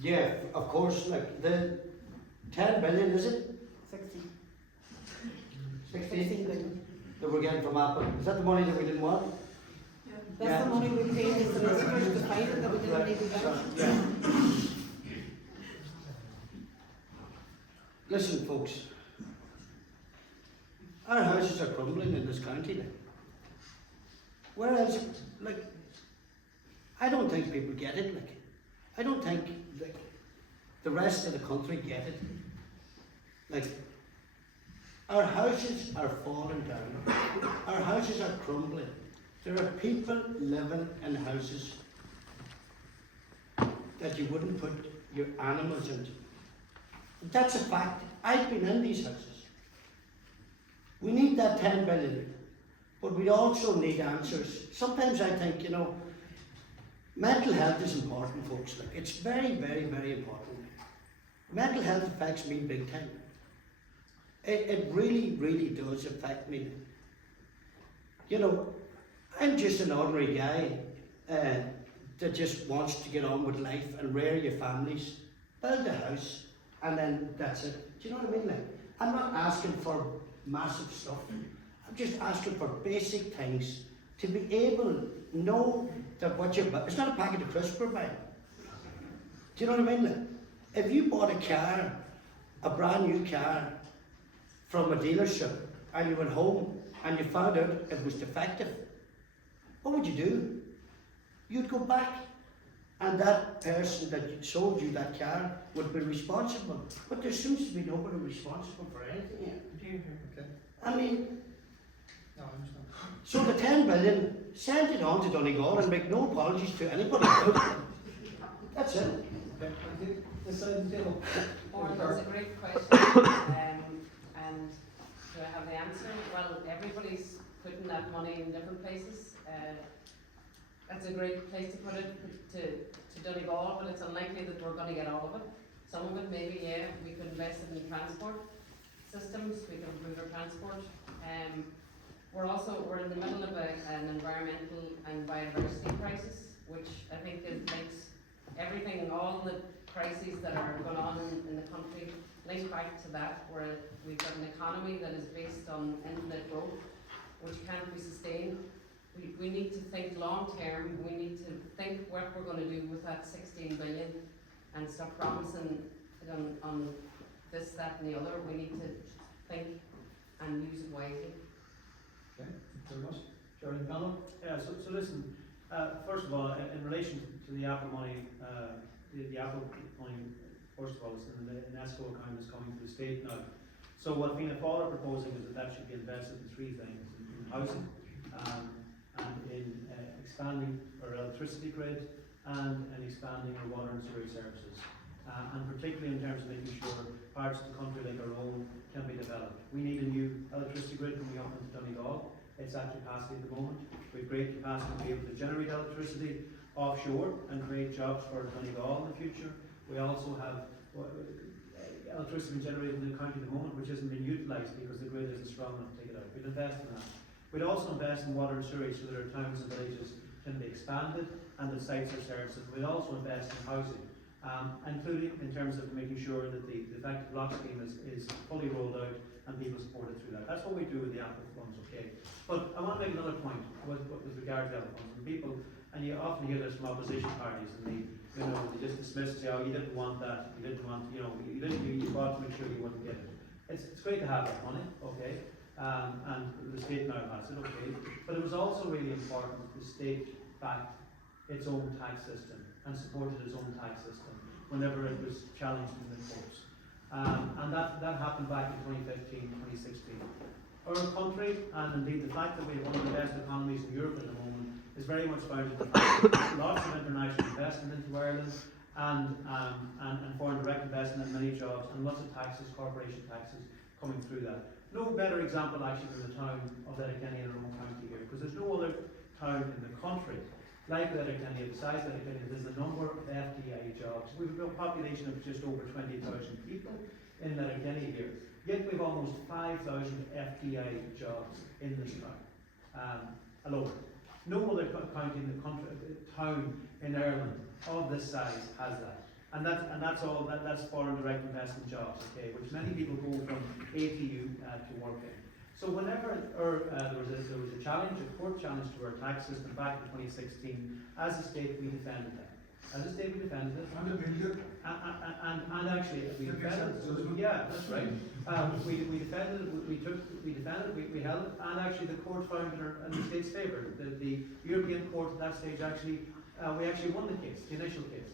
Yeah, of course, like the 10 billion, is it? 16. 16 billion. that we're getting from Apple. Is that the money that we didn't want? That's Yeah. the money we paid the solicitors to find it that we didn't need to get. Yeah. Listen, folks, our houses are crumbling in this county now. Whereas, like, I don't think people get it. Like, I don't think like the rest of the country get it. Like, our houses are falling down. Our houses are crumbling. There are people living in houses that you wouldn't put your animals into. That's a fact. I've been in these houses. We need that 10 billion, but we also need answers. Sometimes I think, you know, mental health is important, folks. Like, it's very, very, very important. Mental health affects me big time. It really, really does affect me. You know, I'm just an ordinary guy that just wants to get on with life and rear your families, build a house, and then that's it. Do you know what I mean? Like, I'm not asking for massive stuff. I'm just asking for basic things to be able to know that what you buy, it's not a packet of crisps we're buying. Do you know what I mean? If you bought a car, a brand new car, from a dealership, and you went home and you found out it was defective, what would you do? You'd go back, and that person that sold you that car would be responsible. But there seems to be nobody responsible for anything here. Okay. I mean, No, I understand. so the 10 billion, send it on to Donegal and make no apologies to anybody. That's it. Okay, thank you. This side of the table. Or that's a great question. And do I have the answer? Well, everybody's putting that money in different places. That's a great place to put it, to Donegal, but it's unlikely that we're going to get all of it. Some of it, maybe, yeah, we could invest in transport systems, we could improve our transport. We're in the middle of an environmental and biodiversity crisis, which I think makes everything, all the crises that are going on in the country, link back to that, where we've got an economy that is based on infinite growth, which can't be sustained. We need to think long term. We need to think what we're going to do with that 16 billion and stop promising it on this, that and the other. We need to think and use it wisely. Okay, thank you very much. Jordan Connell? Yeah, so listen, first of all, in relation to the Apple money, the Apple money, first of all, it's in an escrow account that's coming to the state now. So what Fianna Fáil are proposing is that should be invested in three things: in housing, and in expanding our electricity grid, and in expanding our water and sewage services. And particularly in terms of making sure parts of the country like our own can be developed. We need a new electricity grid coming up into Donegal. It's at capacity at the moment. We have great capacity to be able to generate electricity offshore and create jobs for Donegal in the future. We also have electricity generated in the county at the moment which isn't being utilised because the grid isn't strong enough to take it out. We'd invest in that. We'd also invest in water and sewage so that our towns and villages can be expanded and the sites are services. We'd also invest in housing, including in terms of making sure that the effective block scheme is fully rolled out and people supported through that. That's what we do with the Apple funds, okay? But I want to make another point with regard to Apple funds. And people, and you often hear this from opposition parties, and they just dismiss and say, oh, you didn't want that, you bought to make sure you wouldn't get it. It's great to have that money, okay? And the state now has it, okay? But it was also really important that the state backed its own tax system and supported its own tax system whenever it was challenged in the courts. And that happened back in 2015, 2016. Our country, and indeed the fact that we have one of the best economies in Europe at the moment, is very much founded on the fact that there's lots of international investment into Ireland and foreign direct investment and many jobs and lots of taxes, corporation taxes coming through that. No better example actually than the town of Letterkenny in our own county here, because there's no other town in the country like Letterkenny, besides Letterkenny. There's a number of FDI jobs. We have a population of just over 20,000 people in Letterkenny here. Yet we've almost 5,000 FDI jobs in this town alone. No other county in the country, town in Ireland of this size has that. And that's foreign direct investment jobs, okay, which many people go from ATU to work in. So whenever there was a challenge, a court challenge to our tax system back in 2016, as a state we defended that. As a state we defended it. And actually we defended it. Yeah, that's right. We defended it, we held it, and actually the court found in the state's favour. The European court at that stage we actually won the case, the initial case.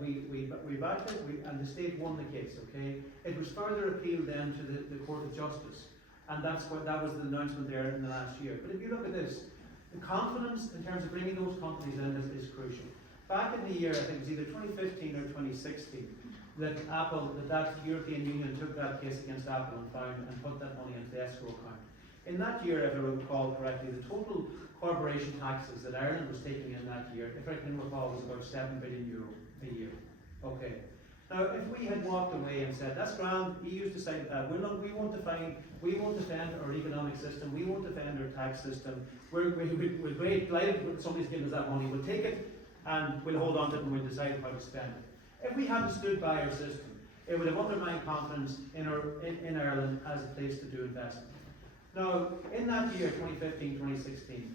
We backed it, and the state won the case, okay? It was further appealed then to the Court of Justice, and that was the announcement there in the last year. But if you look at this, the confidence in terms of bringing those companies in is crucial. Back in the year, I think it was either 2015 or 2016, that European Union took that case against Apple and put that money into the escrow account. In that year, if I recall correctly, the total corporation taxes that Ireland was taking in that year, if I can recall, was about €7 billion a year. Okay. Now, if we had walked away and said, that's grand, EU's decided that, we won't defend our economic system, we won't defend our tax system, we're great, delighted when somebody's giving us that money, we'll take it and we'll hold on to it and we'll decide how to spend it. If we hadn't stood by our system, it would have undermined confidence in Ireland as a place to do investment. Now, in that year, 2015-2016,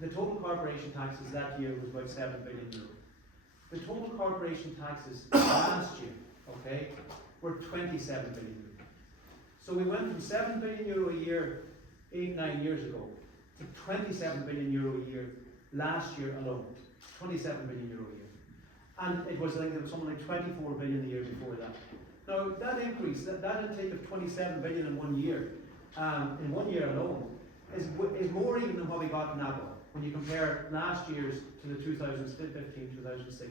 the total corporation taxes that year was about 7 billion euro. The total corporation taxes last year, okay, were 27 billion euro. So we went from 7 billion euro a year 8-9 years ago to 27 billion euro a year last year alone. 27 billion euro a year. And it was, I think, it was something like 24 billion the year before that. Now, that increase, that intake of 27 billion in 1 year alone, is more even than what we got in ABBA when you compare last year's to the 2015-2016.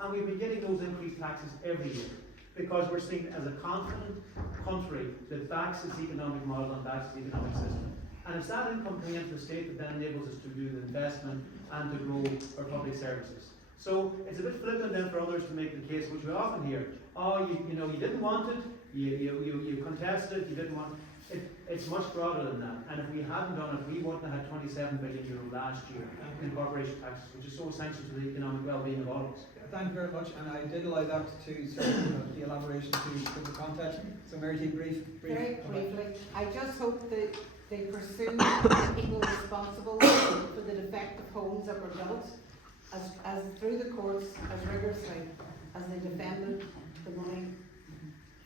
And we've been getting those increased taxes every year because we're seen as a confident country that backs its economic model and backs its economic system. And it's that income coming into the state that then enables us to do the investment and to grow our public services. So it's a bit flippant then for others to make the case, which we often hear, oh, you know, you didn't want it, you contested it, you didn't want it. It's much broader than that. And if we hadn't done it, we wouldn't have had 27 billion euro last year in corporation taxes, which is so essential to the economic well-being of all of us. Thank you very much, and I did allow that to serve the elaboration to the context. So Mary T, brief. Very briefly, I just hope that they pursue people responsible for the defective homes that were built as through the courts as rigorously as they defended the money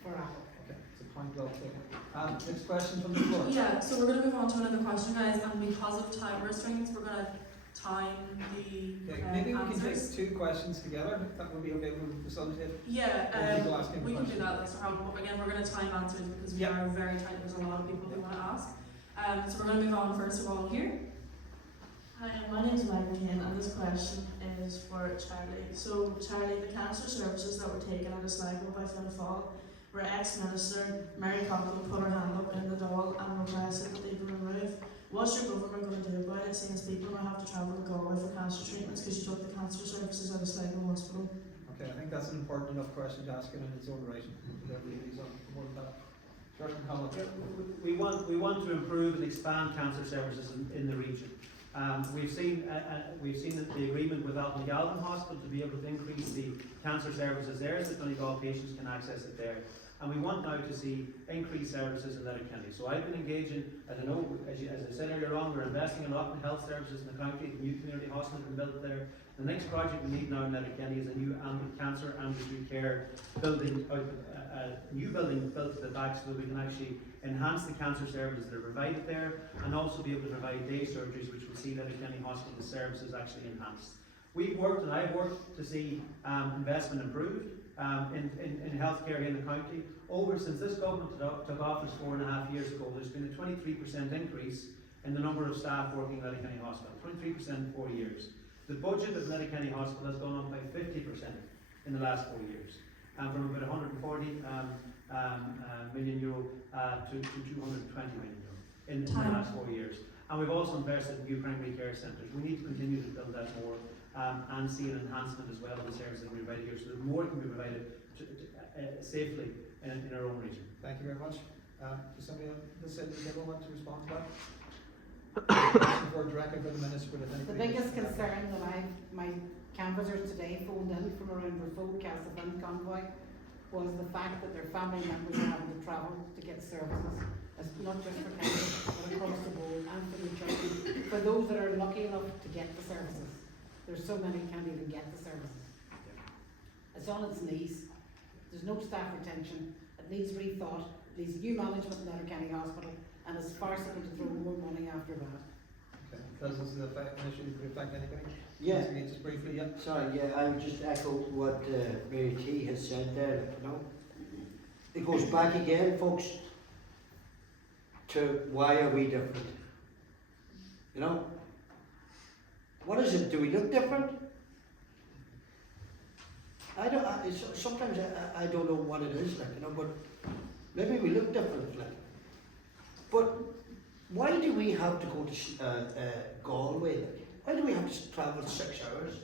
for Apple. Okay, it's a point well taken. Next question from the floor. Yeah, so we're going to move on to another question, guys, and because of time restraints, we're going to time the Okay, maybe we can answers. take 2 questions together. That would be okay. We'll facilitate. Yeah, People asking we can do questions. that. That's no problem. But again, we're going to time answers because we Yep. are very tight. There's a lot of people who want to ask. So we're going to move on first of all here. Hi, my name is Megan Kane, and this question is for Charlie. So, Charlie, the cancer services that were taken out of Sligo by Fianna Fáil, where ex-minister Mary Coughlin put her hand up in the Dáil and requested that they be removed. What's your government going to do about it, seeing as people now have to travel to Galway for cancer treatments because you took the cancer services out of Sligo Hospital? Okay, I think that's an important enough question to ask it in its own right. Everybody's on board with that. Jordan Collins. We want to improve and expand cancer services in the region. We've seen that the agreement with Donegal Hospital to be able to increase the cancer services there, so that Donegal patients can access it there. And we want now to see increased services in Letterkenny. So I've been engaging, as I know, as I said earlier on, we're investing a lot in health services in the county. The new community hospital has been built there. The next project we need now in Letterkenny is a new cancer ambulatory care building, a new building built to the back so that we can actually enhance the cancer services that are provided there and also be able to provide day surgeries which will see Letterkenny Hospital services actually enhanced. We've worked and I've worked to see investment improved in healthcare in the county. Since this government took office 4.5 years ago, there's been a 23% increase in the number of staff working in Letterkenny Hospital, 23% in 4 years. The budget of Letterkenny Hospital has gone up by 50% in the last 4 years, from about 140 million euro to 220 million euro in the last 4 years. And we've also invested in new primary care centres. We need to continue to build that more and see an enhancement as well of the services that we provide here so that more can be provided safely in our own region. Thank you very much. Does somebody on this side of the table want to respond to that? Question for directly for the minister. The biggest concern that my canvassers today phoned in from around Refold, Castlefin convoy was the fact that their family members are having to travel to get services. It's not just for cancer, but across the board, and for the children, for those that are lucky enough to get the services. There's so many who can't even get the services. It's on its knees. There's no staff retention. It needs rethought. It needs new management in Letterkenny Hospital, and it's farcical to throw more money after that. Okay. Does this affect an issue that could affect anybody? Yeah. Just briefly, yeah. Sorry, yeah, I would just echo what Mary T has said there, you know. It goes back again, folks, to why are we different? You know? What is it? Do we look different? Sometimes I don't know what it is, like, you know, but maybe we look different, like. But why do we have to go to Galway? Like? Why do we have to travel 6 hours?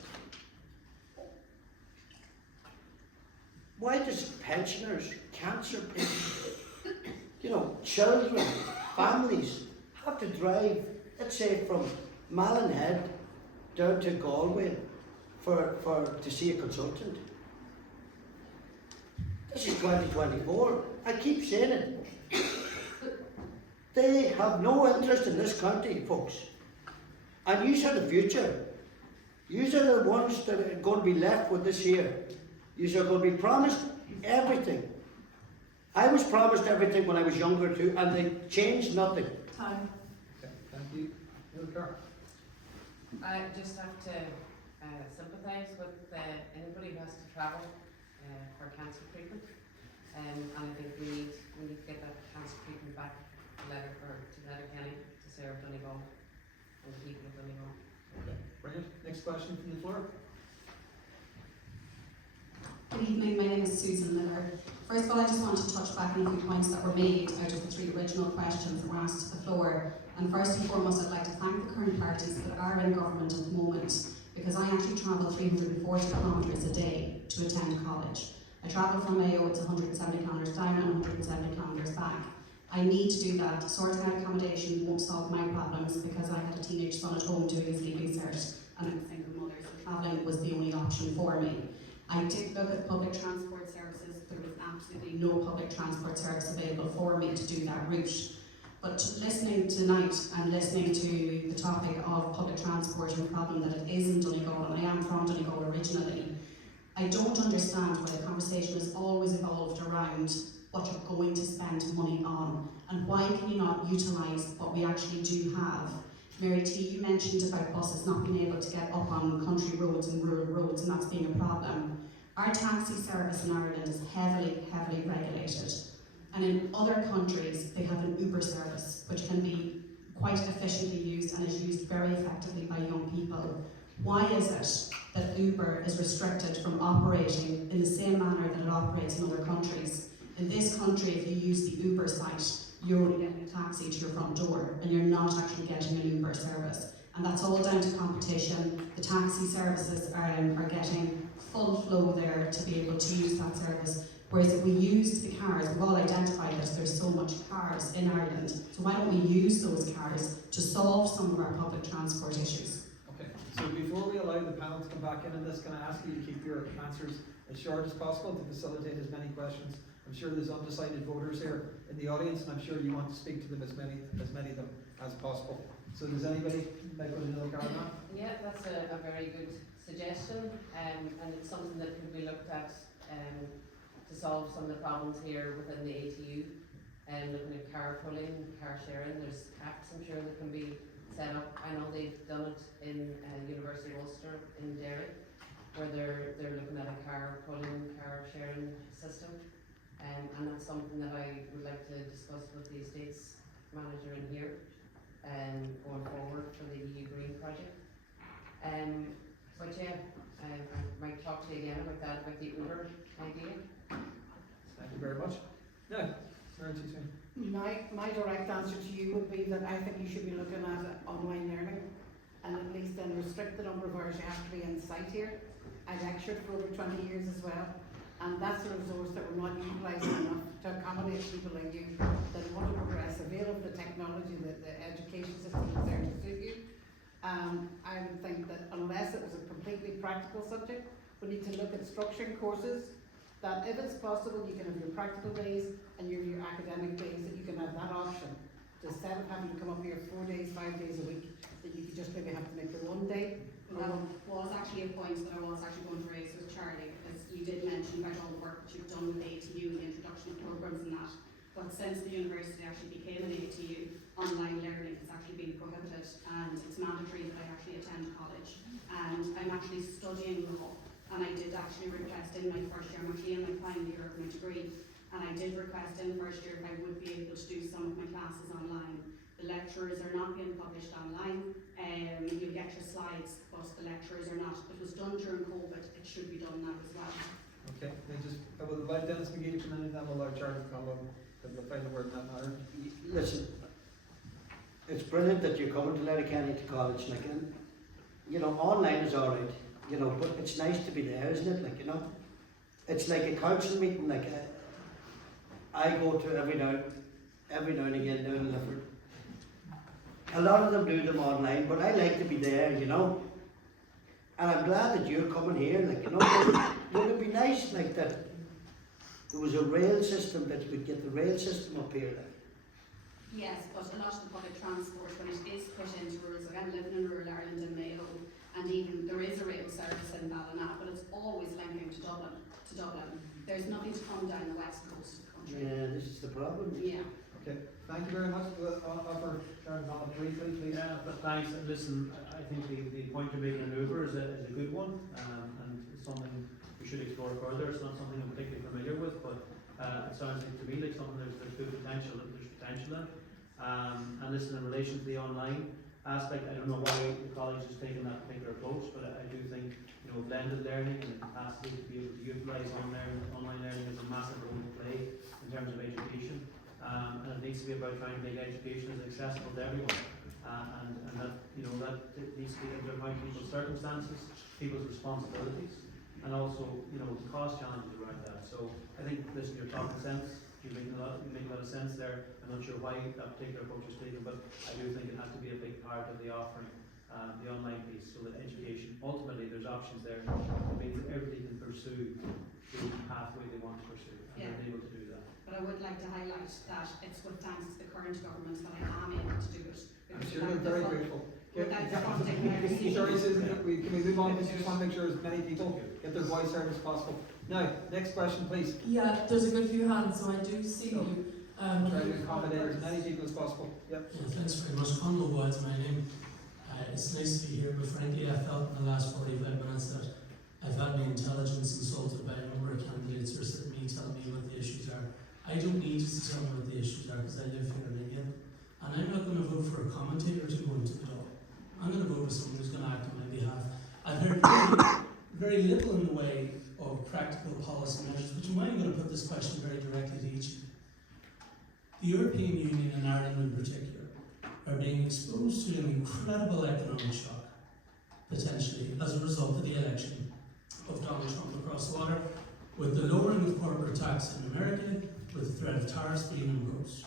Why does pensioners, cancer patients, you know, children, families have to drive, let's say, from Mallinhead down to Galway to see a consultant? This is 2024. I keep saying it. They have no interest in this country, folks. And you are the future. You are the ones that are going to be left with this here. You are going to be promised everything. I was promised everything when I was younger too, and they changed nothing. Time. Okay, thank you. Neil Carr. I just have to sympathise with anybody who has to travel for cancer treatment. And I think we need to get that cancer treatment back to Letterkenny, to serve Donegal and the people of Donegal. Okay, brilliant. Next question from the floor. Good evening, my name is Susan Miller. First of all, I just want to touch back on a few points that were made out of the three original questions that were asked to the floor. And first and foremost, I'd like to thank the current parties that are in government at the moment, because I actually travel 340 kilometres a day to attend college. I travel from Mayo, it's 170 kilometres down and 170 kilometres back. I need to do that. Sorting out accommodation won't solve my problems, because I had a teenage son at home doing his leaving cert and I'm a single mother, so travelling was the only option for me. I did look at public transport services. There was absolutely no public transport service available for me to do that route. But listening tonight and listening to the topic of public transport and the problem that it is in Donegal, and I am from Donegal originally, I don't understand why the conversation has always evolved around what you're going to spend money on, and why can you not utilise what we actually do have. Mary T, you mentioned about buses not being able to get up on country roads and rural roads, and that's being a problem. Our taxi service in Ireland is heavily, heavily regulated. And in other countries, they have an Uber service, which can be quite efficiently used and is used very effectively by young people. Why is it that Uber is restricted from operating in the same manner that it operates in other countries? In this country, if you use the Uber site, you're only getting a taxi to your front door, and you're not actually getting an Uber service. And that's all down to competition. The taxi services are getting full flow there to be able to use that service. Whereas if we used the cars, we've all identified that there's so much cars in Ireland, so why don't we use those cars to solve some of our public transport issues? Okay, so before we allow the panel to come back in on this, can I ask you to keep your answers as short as possible to facilitate as many questions? I'm sure there's undecided voters here in the audience, and I'm sure you want to speak to them as many of them as possible. So does anybody like put another card on? Yeah, that's a very good suggestion, and it's something that could be looked at to solve some of the problems here within the ATU. Looking at carpooling, car sharing, there's caps I'm sure that can be set up. I know they've done it in University of Ulster in Derry, where they're looking at a carpooling, car sharing system. And that's something that I would like to discuss with the estates manager in here, going forward for the EU Green project. But yeah, I might talk to you again about that, about the Uber idea. Thank you very much. Yeah, Mary T. Sweeney. My direct answer to you would be that I think you should be looking at online learning, and at least then restrict the number of hours you have to be in site here. I lectured for over 20 years as well, and that's a resource that we're not utilising enough to accommodate people like you that want to progress, avail of the technology, the education system is there to suit you. I would think that unless it was a completely practical subject, we need to look at structuring courses that if it's possible, you can have your practical days and your academic days, that you can have that option. Instead of having to come up here 4 days, 5 days a week, that you could just maybe have to make it 1 day. Well, that was actually a point that I was actually going to raise with Charlie, because you did mention about all the work that you've done with the ATU and the introduction of programs and that. But since the university actually became an ATU, online learning has actually been prohibited, and it's mandatory that I actually attend college. And I'm actually studying law, and I did actually request in my first year, I'm actually in my final year of my degree, and I did request in the first year if I would be able to do some of my classes online. The lecturers are not being published online, you'll get your slides, but the lecturers are not. It was done during COVID, it should be done now as well. Okay, I will invite Dennis McGee to come in, and then we'll allow Charlie to come along. The final word in that matter. Listen, it's brilliant that you're coming to Letterkenny to college, like, and, you know, online is alright, you know, but it's nice to be there, isn't it? Like, you know, it's like a council meeting, like, I go to every now and again down in Lifford. A lot of them do them online, but I like to be there, you know. And I'm glad that you're coming here, like, you know, would it be nice, like, that there was a rail system, that we'd get the rail system up here, like. Yes, but a lot of the public transport, when it is put into rural, like I'm living in rural Ireland in Mayo, and even there is a rail service in Ballina, but it's always linking to Dublin. There's nothing to come down the west coast of the country. Yeah, this is the problem. Yeah. Okay, thank you very much. Offer Sharon Donald briefly, please. Yeah, but thanks. Listen, I think the point you're making on Uber is a good one, and it's something we should explore further. It's not something I'm particularly familiar with, but it sounds like to me like something there's good potential. There's potential in. And listen, in relation to the online aspect, I don't know why the college has taken that particular approach, but I do think blended learning and the capacity to be able to utilise online learning is a massive role to play in terms of education. And it needs to be about trying to make education as accessible to everyone. And that it needs to be into account people's circumstances, people's responsibilities, and also the cost challenges around that. So I think, listen, you're talking sense. You make a lot of sense there. I'm not sure why that particular approach is taken, but I do think it has to be a big part of the offering, the online piece, so that education, ultimately there's options there. It means that everybody can pursue the pathway they want to pursue, and they're able to do that. But I would like to highlight that it's with thanks to the current government that I am able to do it. I'm sure we're very grateful. Without the funding, I receive. Sorry, Susan, can we move on? We just want to make sure as many people get their voice heard as possible. Now, next question, please. Yeah, there's a good few hands, so I do see you. Try to accommodate as many people as possible. Yep. Yeah, thanks very much. Conwell Wild's my name. It's nice to be here, but frankly, I felt in the last 45 minutes that I've had my intelligence insulted by a number of candidates who are sitting me telling me what the issues are. I don't need you to tell me what the issues are because I live here in England, and I'm not going to vote for a commentator to go into the law. I'm going to vote for someone who's going to act on my behalf. I've heard very little in the way of practical policy measures, which is why I'm going to put this question very directly to each of you. The European Union and Ireland in particular are being exposed to an incredible economic shock, potentially, as a result of the election of Donald Trump across the water, with the lowering of corporate tax in America, with the threat of tariffs being imposed.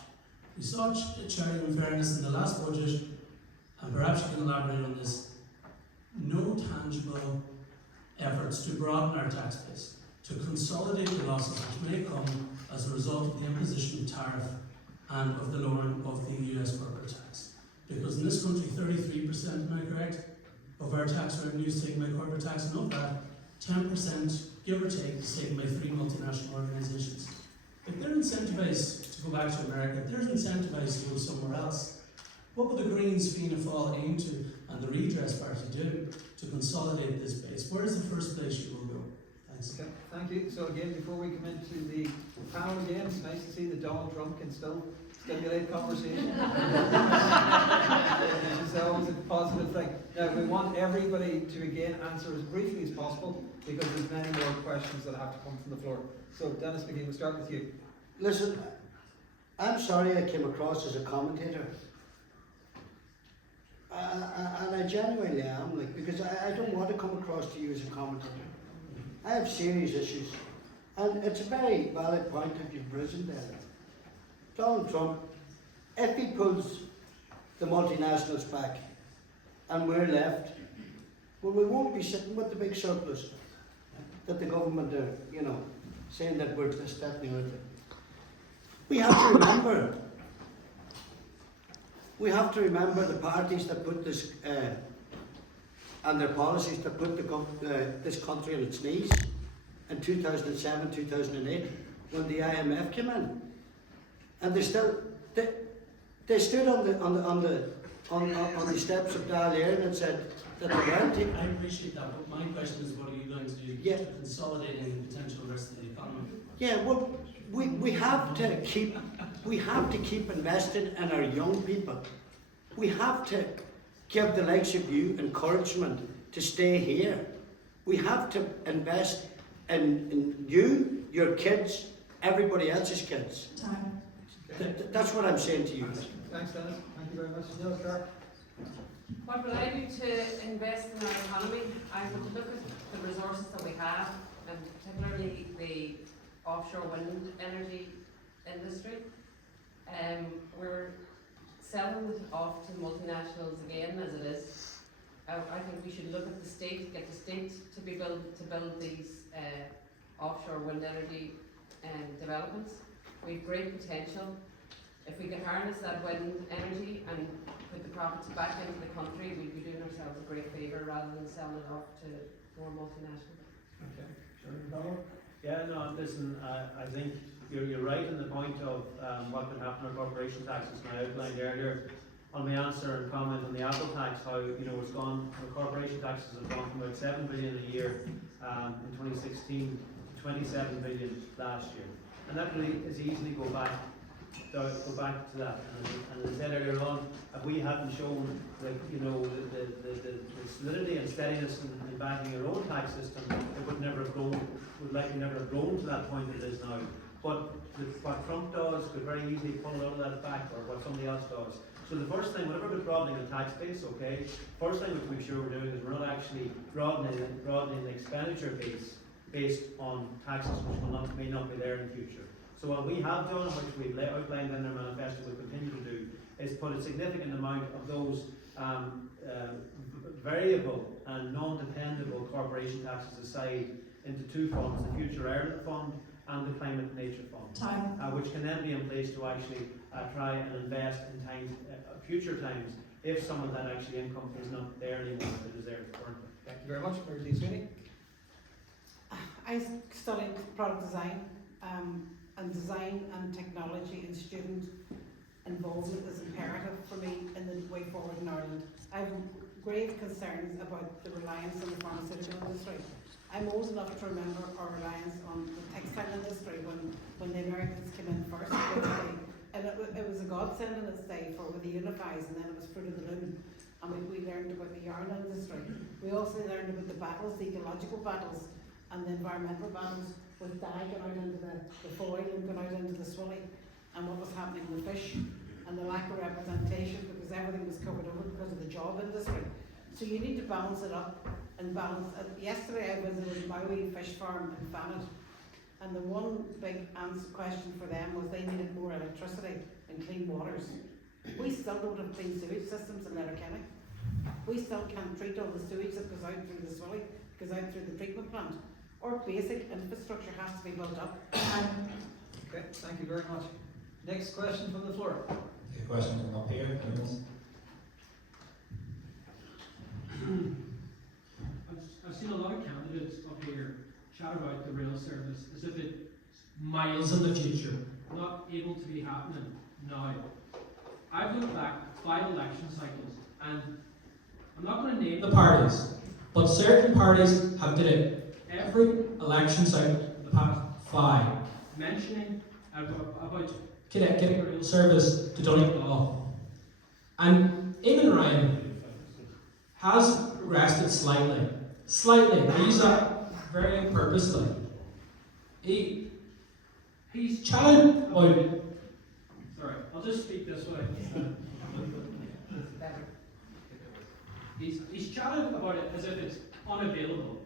We saw, Chair, in fairness, in the last budget, and perhaps you can elaborate on this, no tangible efforts to broaden our tax base, to consolidate the losses which may come as a result of the imposition of tariff and of the lowering of the US corporate tax. Because in this country, 33%, am I correct, of our tax revenue is taken by corporate tax, and of that, 10%, give or take, is taken by 3 multinational organisations. If they're incentivized to go back to America, if they're incentivized to go somewhere else, what would the Greens, Fianna Fáil aim to, and the Redress Party do, to consolidate this base? Where is the first place you will go? Thanks. Okay, thank you. So again, before we come into the panel again, it's nice to see that Donald Trump can still stimulate conversation. It's always a positive thing. Now, we want everybody to again answer as briefly as possible because there's many more questions that have to come from the floor. So Dennis McGee, we'll start with you. Listen, I'm sorry I came across as a commentator. And I genuinely am, because I don't want to come across to you as a commentator. I have serious issues. And it's a very valid point that you've risen there. Donald Trump, if he pulls the multinationals back and we're left, well, we won't be sitting with the big surplus that the government are, saying that we're this, that, and the other thing. We have to remember the parties that put this, and their policies that put this country on its knees in 2007, 2008, when the IMF came in. And they stood on the steps of Dáil and said that they weren't taking. I appreciate that, but my question is, what are you going to do to consolidate any potential risk to the economy? Yeah, well, we have to keep investing in our young people. We have to give the likes of you encouragement to stay here. We have to invest in you, your kids, everybody else's kids. Time. That's what I'm saying to you. Thanks, Dennis. Thank you very much. Neil Clark. What will I do to invest in our economy? I would look at the resources that we have, and particularly the offshore wind energy industry. We're selling it off to multinationals again, as it is. I think we should look at the state, get the state to build these offshore wind energy developments. We have great potential. If we could harness that wind energy and put the profits back into the country, we'd be doing ourselves a great favour rather than selling it off to more multinationals. Okay, sure. Yeah, no, listen, I think you're right in the point of what could happen with corporation taxes, and I outlined earlier on my answer and comment on the Apple tax, how, you know, it's gone, the corporation taxes have gone from about 7 billion a year in 2016 to 27 billion last year. And that really is easily go back to that. And as I said earlier on, if we hadn't shown the, you know, the solidity and steadiness in backing our own tax system, it would never have grown, would likely never have grown to that point it is now. But what Trump does could very easily pull a lot of that back, or what somebody else does. So the first thing, whenever we're broadening the tax base, okay, first thing we can make sure we're doing is we're not actually broadening the expenditure base based on taxes which may not be there in the future. So what we have done, which we've outlined in our manifesto, we'll continue to do, is put a significant amount of those variable and non-dependable corporation taxes aside into two funds, the Future Ireland Fund and the Climate Nature Fund, which can then be in place to actually try and invest in times, future times, if some of that actually income is not there anymore, if it is there currently. Thank you very much, Mary Lee Sweeney. I studied product design, and design and technology and student involvement is imperative for me in the way forward in Ireland. I have grave concerns about the reliance on the pharmaceutical industry. I'm old enough to remember our reliance on the textile industry when the Americans came in first. And it was a godsend in its day for with the unifies, and then it was fruit of the loom. And we learned about the yarn industry. We also learned about the battles, the ecological battles, and the environmental battles, with dye going out into the foil and going out into the swilly, and what was happening with the fish, and the lack of representation because everything was covered over because of the job industry. So you need to balance it up and balance it. Yesterday I visited Maui Fish Farm in Fanet, and the one big question for them was they needed more electricity and clean waters. We still don't have clean sewage systems in Letterkenny. We still can't treat all the sewage that goes out through the swilly, goes out through the treatment plant. Or basic infrastructure has to be built up. Okay, thank you very much. Next question from the floor. Okay, question from up here, please. I've seen a lot of candidates up here chat about the rail service as if it's miles in the future, not able to be happening now. I've looked back 5 election cycles, and I'm not going to name the parties, but certain parties have did it every election cycle the past 5, mentioning about getting a rail service to Donegal. And Eamon Ryan has rested slightly. I use that very purposely. He's chatting about it. Sorry, I'll just speak this way. He's chatting about it as if it's unavailable.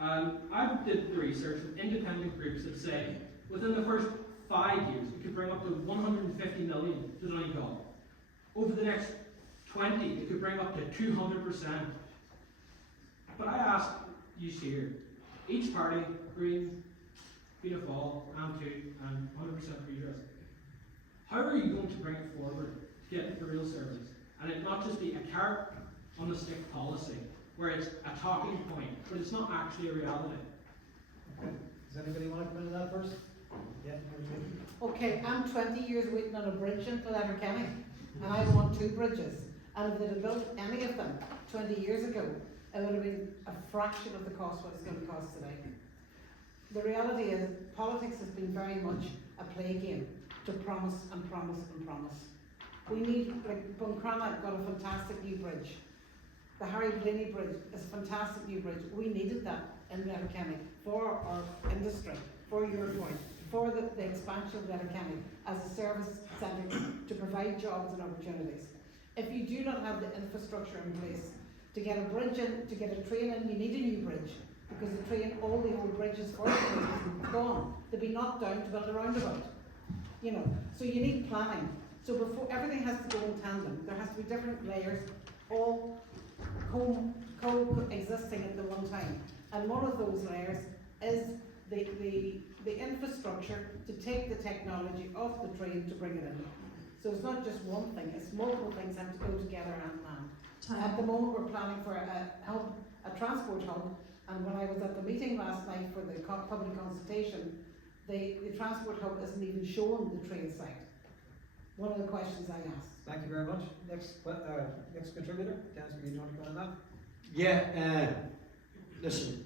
I did the research with independent groups that say within the first 5 years we could bring up to 150 million to Donegal. Over the next 20, it could bring up to 200%. But I ask you here, each party, Green, Fianna Fáil, AMTU, and 100% Redress, how are you going to bring it forward to get the real service? And it not just be a carrot on the stick policy, where it's a talking point, but it's not actually a reality. Okay. Does anybody want to come into that first? Yeah. Okay, I'm 20 years waiting on a bridge into Letterkenny, and I want 2 bridges. And if they'd have built any of them 20 years ago, it would have been a fraction of the cost what it's going to cost today. The reality is, politics has been very much a play game to promise and promise and promise. We need, like Buncrana got a fantastic new bridge. The Harry Blaney Bridge is a fantastic new bridge. We needed that in Letterkenny for our industry, for your point, for the expansion of Letterkenny as a service centre to provide jobs and opportunities. If you do not have the infrastructure in place to get a bridge in, to get a train in, you need a new bridge because the train, all the old bridges for the train is gone. They'll be knocked down to build a roundabout. You know, so you need planning. So before everything has to go in tandem, there has to be different layers, all co-existing at the one time. And one of those layers is the infrastructure to take the technology off the train to bring it in. So it's not just one thing, it's multiple things have to go together hand in hand. At Time. the moment, we're planning for a transport hub, and when I was at the meeting last night for the public consultation, the transport hub isn't even showing the train site. One of the questions I asked. Thank you very much. Next contributor, Dennis, do you want to go on that? Yeah, listen,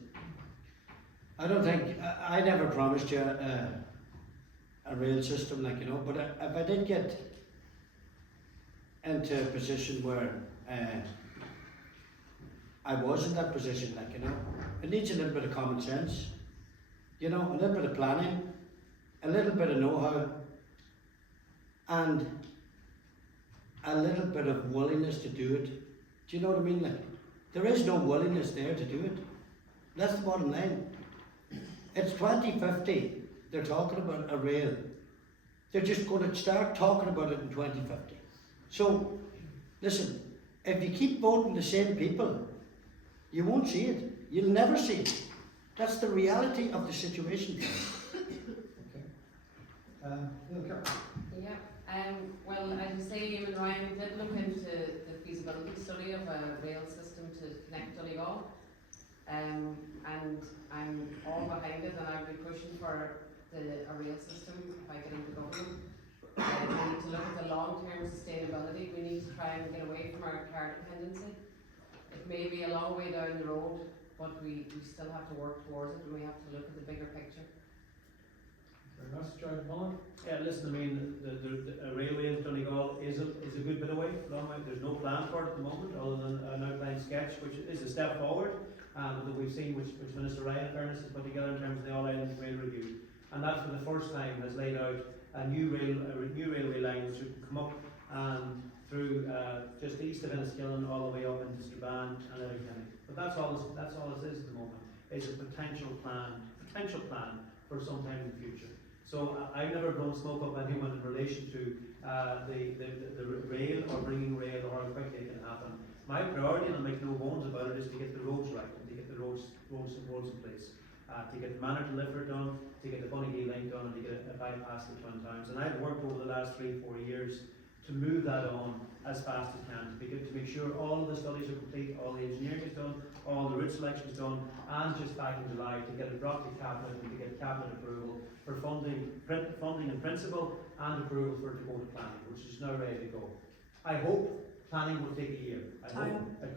I don't think, I never promised you a rail system, like, you know, but if I did get into a position where I was in that position, like, you know, it needs a little bit of common sense, you know, a little bit of planning, a little bit of know-how, and a little bit of willingness to do it. Do you know what I mean? Like, there is no willingness there to do it. That's the bottom line. It's 2050. They're talking about a rail. They're just going to start talking about it in 2050. So, listen, if you keep voting the same people, you won't see it. You'll never see it. That's the reality of the situation. Yeah, well, as you say, Eamon Ryan, we did look into the feasibility study of a rail system to connect Donegal. And I'm all behind it, and I'll be pushing for a rail system if I get into government. We need to look at the long-term sustainability. We need to try and get away from our car dependency. It may be a long way down the road, but we still have to work towards it, and we have to look at the bigger picture. Very much, John Mullen. Yeah, listen, I mean, the railway in Donegal is a good bit away, long way. There's no plan for it at the moment, other than an outline sketch, which is a step forward, that we've seen, which Minister Ryan, in fairness, has put together in terms of the All-Ireland Rail Review. And that, for the first time, has laid out a new railway line which would come up through just east of Enniskillen all the way up into Strabane and Letterkenny. But that's all it is at the moment. It's a potential plan for some time in the future. So I've never blown smoke up anyone in relation to the rail or bringing rail or how quickly it can happen. My priority, and I'll make no bones about it, is to get the roads right and to get the roads in place. To get the Manor to Lifford done, to get the Donegal line done, and to get a bypass the Twin Towns. And I've worked over the last 3-4 years to move that on as fast as can, to make sure all of the studies are complete, all the engineering is done, all the route selection is done, and just back in July to get it brought to Cabinet and to get Cabinet approval for funding in principle and approval for it to go to planning, which is now ready to go. I hope planning will take a year. I hope it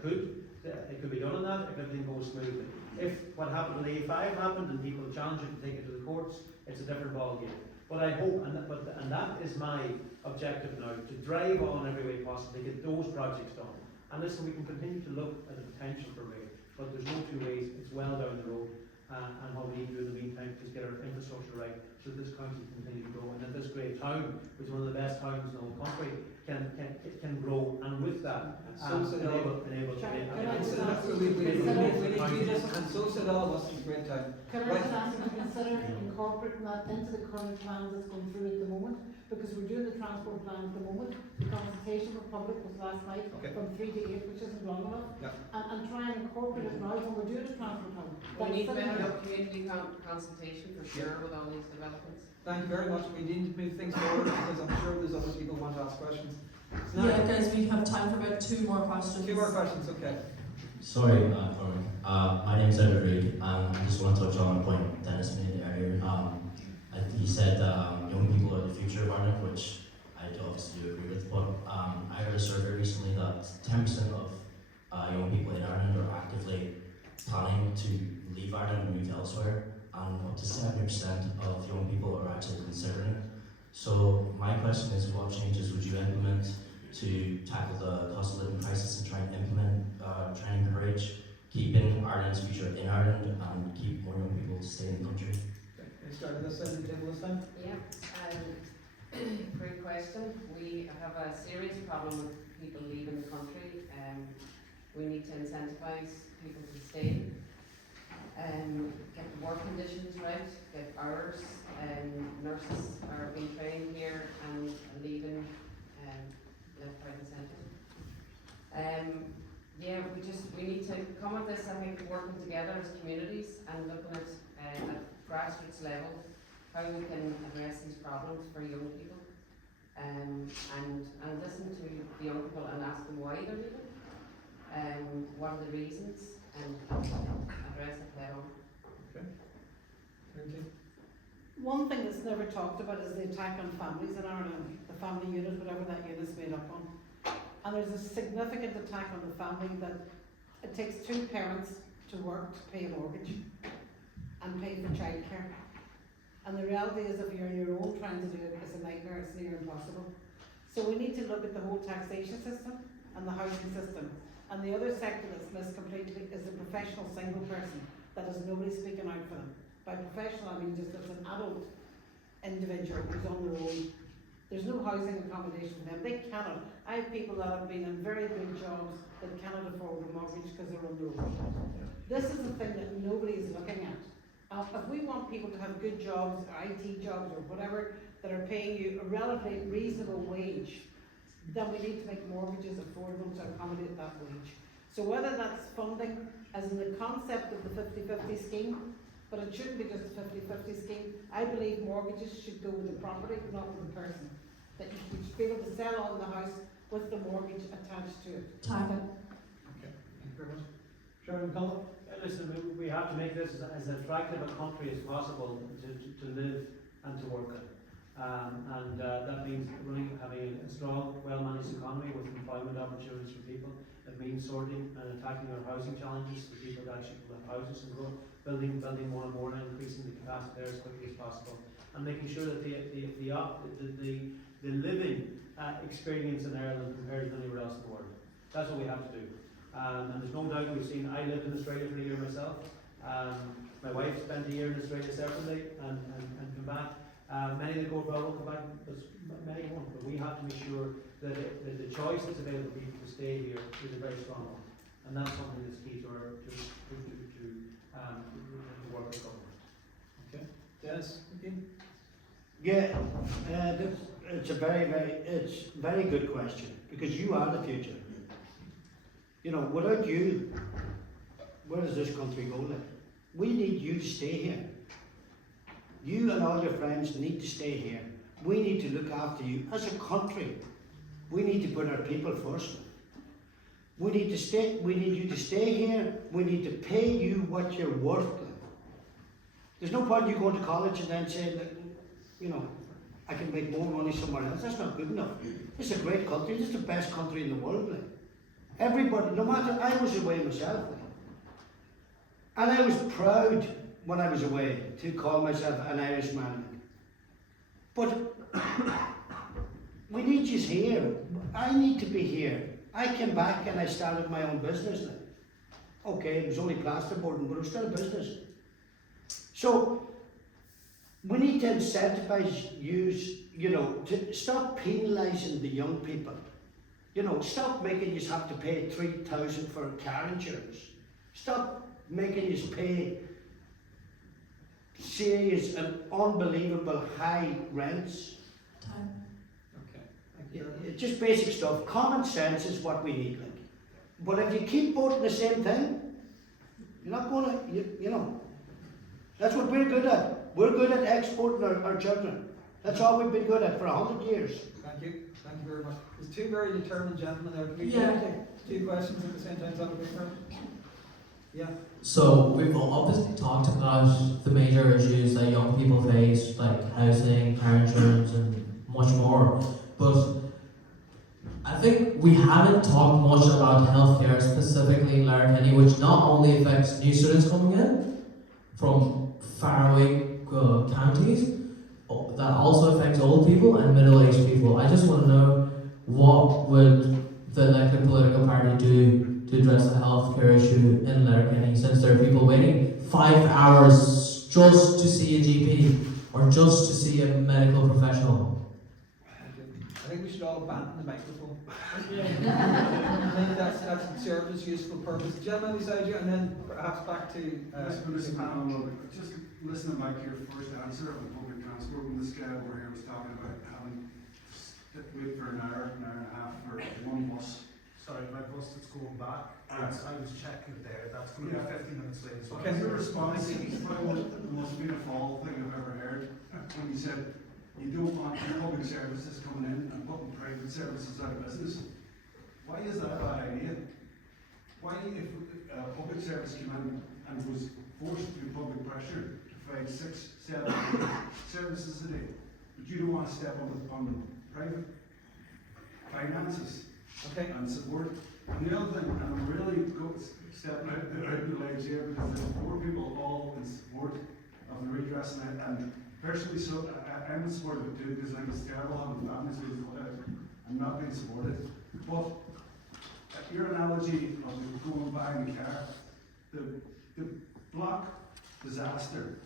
could be done on that if everything goes smoothly. If what happened with A5 happened and people challenge it and take it to the courts, it's a different ballgame. But I hope, and that is my objective now, to drive on every way possible to get those projects done. And listen, we can continue to look at the potential for rail, but there's no two ways. It's well down the road. And what we need to do in the meantime is get our infrastructure right so that this county can continue to grow, and that this great town, which is one of the best towns in the whole country, can grow, and with that enable and so said all of us in Great Town. Can I just ask you to consider incorporating that into the current plan that's going through at the moment? Because we're doing the transport plan at the moment. The consultation with public was last night from 3 to 8, which isn't long enough. And try and incorporate it now when we're doing the transport plan. We need to have community consultation for sure with all these developments. Thank you very much. We need to move things forward because I'm sure there's other people who want to ask questions. Yeah, guys, we have time for about 2 more questions. 2 more questions, okay. Sorry, Cormac. My name is Edward Reid, and I just want to touch on a point Dennis made earlier. He said that young people are the future of Ireland, which I obviously do agree with, but I heard a survey recently that 10% of young people in Ireland are actively planning to leave Ireland and move elsewhere, and up to 70% of young people are actually considering it. So my question is, what changes would you implement to tackle the cost of living crisis and try and encourage keeping Ireland's future in Ireland and keep more young people to stay in the country? Can you start on this side of the table this time? Yeah, great question. We have a serious problem with people leaving the country. We need to incentivise people to stay. Get the work conditions right, get hours. Nurses are being trained here and leaving left, right and centre. Yeah, we need to come at this, I think, working together as communities and looking at grassroots level how we can address these problems for young people. and listen to the young people and ask them why they're leaving, what are the reasons, and address it head on. Thank you. One thing that's never talked about is the attack on families in Ireland, the family unit, whatever that unit's made up on. And there's a significant attack on the family that it takes two parents to work to pay a mortgage and pay for childcare. And the reality is if you're on your own trying to do it, it's a nightmare, it's near impossible. So we need to look at the whole taxation system and the housing system. And the other sector that's missed completely is the professional single person that has nobody speaking out for them. By professional, I mean just as an adult individual who's on their own. There's no housing accommodation for them. They cannot. I have people that have been in very good jobs that cannot afford a mortgage because they're on their own. This is the thing that nobody is looking at. If we want people to have good jobs, or IT jobs, or whatever, that are paying you a relatively reasonable wage, then we need to make mortgages affordable to accommodate that wage. So whether that's funding, as in the concept of the 50-50 scheme, but it shouldn't be just a 50-50 scheme. I believe mortgages should go with the property, not with the person. That you should be able to sell on the house with the mortgage attached to it. Time. Okay, thank you very much. Sharon McCullough? Listen, we have to make this as attractive a country as possible to live and to work in. That means having a strong, well-managed economy with employment opportunities for people. It means sorting and attacking our housing challenges for people to actually have houses and grow, building more and more, and increasing the capacity there as quickly as possible, and making sure that the living experience in Ireland compares to anywhere else in the world. That's what we have to do. And there's no doubt we've seen. I lived in Australia for a year myself. My wife spent a year in Australia separately and come back. Many that go abroad will come back, but many won't. But we have to make sure that the choice that's available for people to stay here is a very strong one, and that's something that's key to our to the work of government. Okay. Dennis? Yeah, it's a very good question, because you are the future. You know, without you, where does this country go like? We need you to stay here. You and all your friends need to stay here. We need to look after you as a country. We need to put our people first. We need you to stay here. We need to pay you what you're worth. There's no point you going to college and then saying that, you know, I can make more money somewhere else. That's not good enough. It's a great country. It's the best country in the world. Like. Everybody, no matter, I was away myself. Like. And I was proud when I was away to call myself an Irishman. But we need you here. I need to be here. I came back and I started my own business. Like. Okay, it was only plasterboarding, but it was still a business. So we need to incentivize you know, to stop penalising the young people. You know, stop making you have to pay $3,000 for car insurance. Stop making you pay serious and unbelievable high rents. Time. Okay. Thank you. It's just basic stuff. Common sense is what we need. Like. But if you keep voting the same thing, you're not going to, you know. That's what we're good at. We're good at exporting our children. That's all we've been good at for 100 years. Thank you. Thank you very much. There's two very determined gentlemen there. Can we Yeah. take two questions at the same time? Is that okay, Fran? Yeah. So we've obviously talked about the major issues that young people face, like housing, car insurance, and much more. But I think we haven't talked much about healthcare, specifically in Letterkenny, which not only affects new students coming in from faraway counties, that also affects old people and middle-aged people. I just want to know, what would the elected political party do to address the healthcare issue in Letterkenny, since there are people waiting 5 hours just to see a GP or just to see a medical professional? I think we should all abandon the microphone. I think that's served its useful purpose. Gentleman beside you, and then perhaps back to just listening back to your first answer on public transport, when this guy over here was talking about having to wait for an hour and a half for one bus. Sorry, my bus that's going back. I was checking it there. That's going to be 15 minutes late. So Okay, your response is probably the most beautiful thing I've ever heard. When you said you don't want public services coming in and putting private services out of business. Why is that a bad idea? Why, if a public service came in and was forced through public pressure to provide 6, 7, 8 services a day, but you don't want to step on the private finances and support? And the other thing, and I'm really stepping out the legs here, because there's poor people all in support of the redress, and personally, so I'm in support of it too, because I think it's terrible having families and not being supported. But your analogy of going buying a car, the block disaster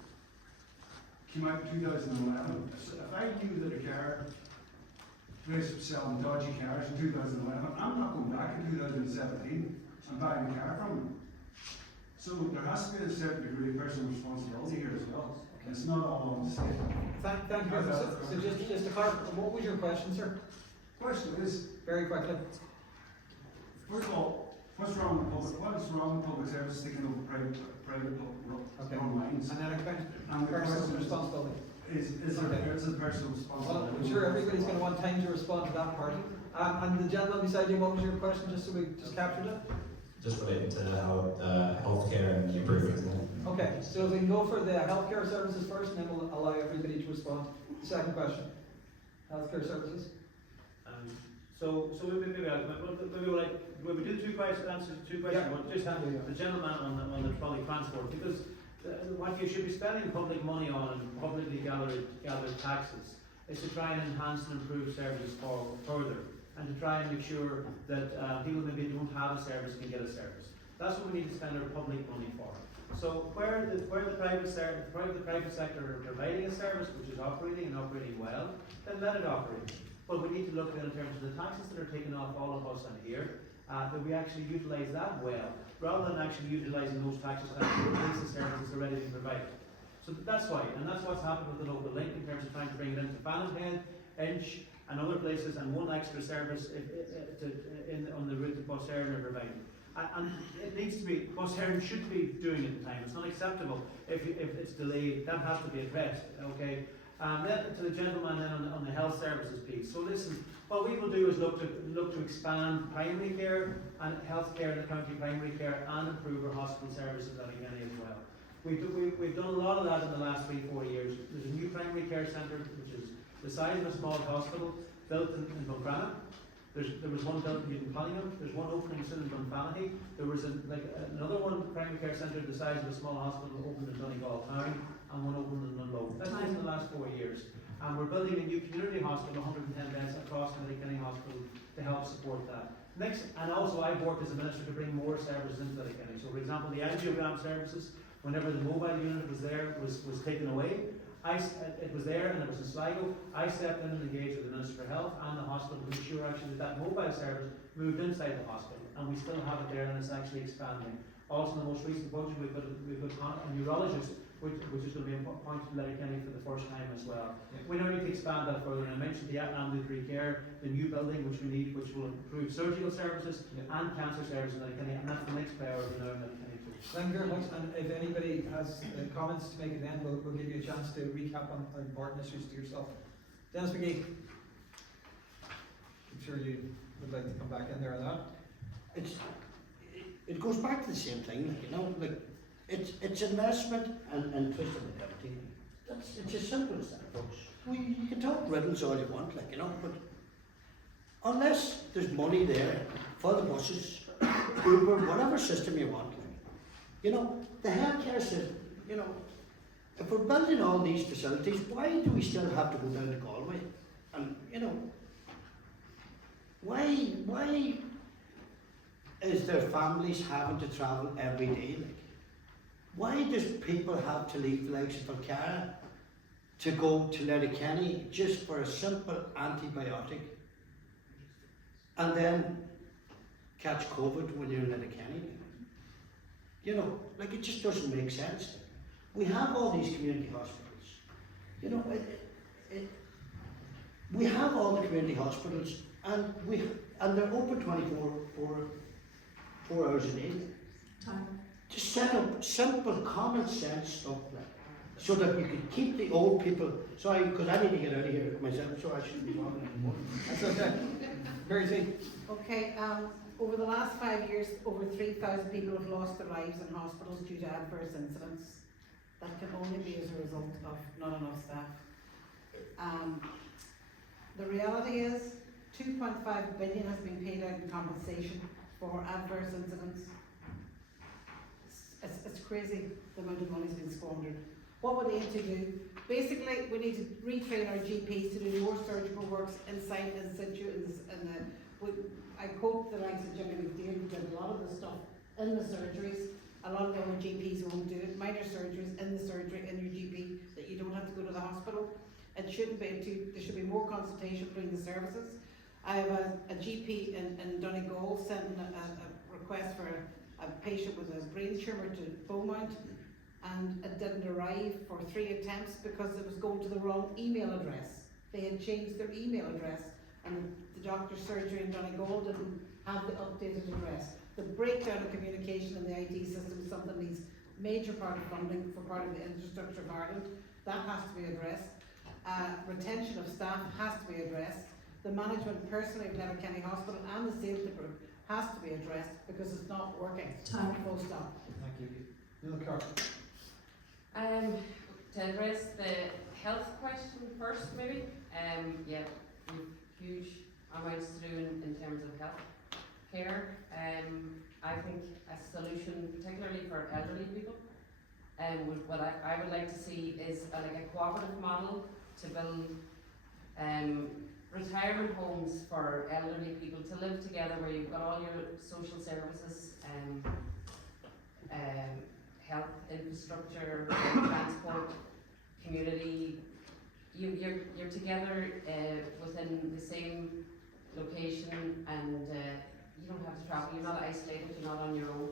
came out in 2011. If I knew that a car place was selling dodgy cars in 2011, I'm not going back in 2017 and buying a car from them. So there has to be a certain degree of personal responsibility here as well. And it's not all on the state. Thank you. So just to clarify, what was your question, sir? Question is, very quickly. First of all, what is wrong with public service taking over private lines? And then explain And the personal question responsibility. Is there personal responsibility? Well, I'm sure everybody's going to want time to respond to that part. And the gentleman beside you, what was your question, just so we just captured it? Just related to how healthcare and the improvements in it. Okay, so we can go for the healthcare services first, and then we'll allow everybody to respond. Second question, healthcare services. So maybe we do two questions, answer two questions. Yeah. But just have the gentleman on the public transport, because what you should be spending public money on and publicly gathered taxes is to try and enhance and improve services further, and to try and make sure that people maybe don't have a service can get a service. That's what we need to spend our public money for. So where the private sector are providing a service which is operating and operating well, then let it operate. But we need to look at in terms of the taxes that are taken off all of us on here, that we actually utilise that well, rather than actually utilising those taxes to replace the services already being provided. So that's why, and that's what's happened with the local link in terms of trying to bring it into Bannon, Inch, and other places, and one extra service on the route that Bus Éireann are providing. And it needs to be, Bus Éireann should be doing it in time. It's not acceptable if it's delayed. That has to be addressed, okay? Then to the gentleman then on the health services piece. So listen, what we will do is look to expand primary care and health care in the county primary care, and improve our hospital services at Again as well. We've done a lot of that in the last 3-4 years. There's a new primary care centre which is the size of a small hospital built in Buncrana. There was one built in Newton. There's one opening soon in Dunfanaghy. There was another one primary care centre the size of a small hospital opened in Donegal town, and one opened in Donegal. That's just in the last 4 years. And we're building a new community hospital, 110 beds across the Kenny Hospital, to help support that. Next, and also I've worked as a minister to bring more services into Kenny. So for example, the angiogram services, whenever the mobile unit was there, was taken away. It was there and it was in Sligo. I stepped in and engaged with the Minister for Health and the hospital to ensure actually that mobile service moved inside the hospital, and we still have it there and it's actually expanding. Also in the most recent budget we've got a neurologist which is going to be appointed to Letterkenny for the first time as well. Yeah. We now need to expand that further, and I mentioned the ambulatory care, the new building which we need, which will improve surgical services and cancer services in Letterkenny, and that's the next priority now in Letterkenny too. Thank you very much, and if anybody has comments to make at the end, we'll give you a chance to recap on important issues to yourself. Dennis McGee, I'm sure you would like to come back in there on that. It goes back to the same thing, it's investment and twisting activity. It's as simple as that, folks. You can talk riddles all you want, but unless there's money there for the buses, Uber, whatever system you want, the healthcare system, if we're building all these facilities, why do we still have to go down to Galway? And, why is there families having to travel every day? Why does people have to leave the likes of Buncrana to go to Letterkenny just for a simple antibiotic and then catch COVID when you're in Letterkenny? It just doesn't make sense. We have all these community hospitals. We have all the community hospitals, and they're open 4 hours a day. Time. Just set up simple common sense stuff so that you could keep the old people. Sorry, because I need to get out of here myself, so I shouldn't be talking anymore. That's okay. Mary C. Okay, over the last 5 years, over 3,000 people have lost their lives in hospitals due to adverse incidents. That can only be as a result of not enough staff. The reality is, 2.5 billion has been paid out in compensation for adverse incidents. It's crazy the amount of money's been squandered. What would ATU do? Basically, we need to retrain our GPs to do more surgical works inside in situ. I quote the likes of Jimmy McDear, who did a lot of the stuff in the surgeries. A lot of the other GPs won't do it. Minor surgeries in the surgery, in your GP, that you don't have to go to the hospital. It shouldn't be, there should be more consultation between the services. I have a GP in Donegal sending a request for a patient with a brain tumour to Beaumont, and it didn't arrive for 3 attempts because it was going to the wrong email address. They had changed their email address, and the doctor's surgery in Donegal didn't have the updated address. The breakdown of communication in the IT system is something that needs major part of funding for part of the infrastructure of Ireland. That has to be addressed. Retention of staff has to be addressed. The management personally of Letterkenny Hospital and the safety group has to be addressed because it's not working. Time. Thank Full stop. you. Neil Carr. To address the health question first, maybe. Yeah, we've huge amounts to do in terms of health care. I think a solution, particularly for elderly people, what I would like to see is like a cooperative model to build retirement homes for elderly people to live together, where you've got all your social services, health infrastructure, transport, community. You're together within the same location, and you don't have to travel. You're not isolated. You're not on your own.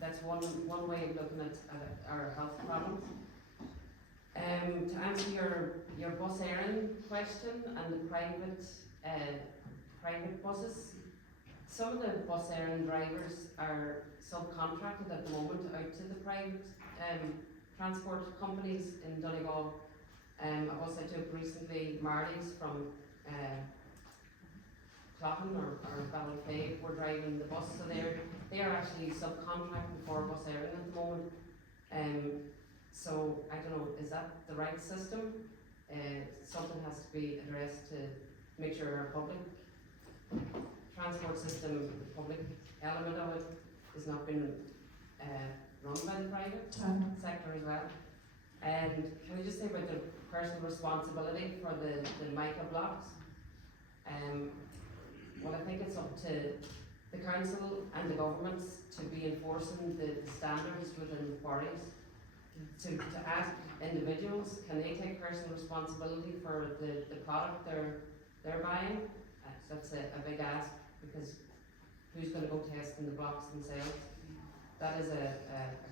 That's one way of looking at our health problems. To answer your bus airing question and the private buses, some of the bus airing drivers are subcontracted at the moment out to the private transport companies in Donegal. A bus I took recently, Marley's from Cloughan or Ballyfay, were driving the bus, so they are actually subcontracting for bus airing at the moment. So I don't know, is that the right system? Something has to be addressed to make sure our public transport system, the public element of it, is not being run by the private sector as well. And can we just say about the personal responsibility for the mica blocks? Well, I think it's up to the council and the governments to be enforcing the standards within the quarries. To ask individuals, can they take personal responsibility for the product they're buying? That's a big ask, because who's going to go testing the blocks themselves? That is a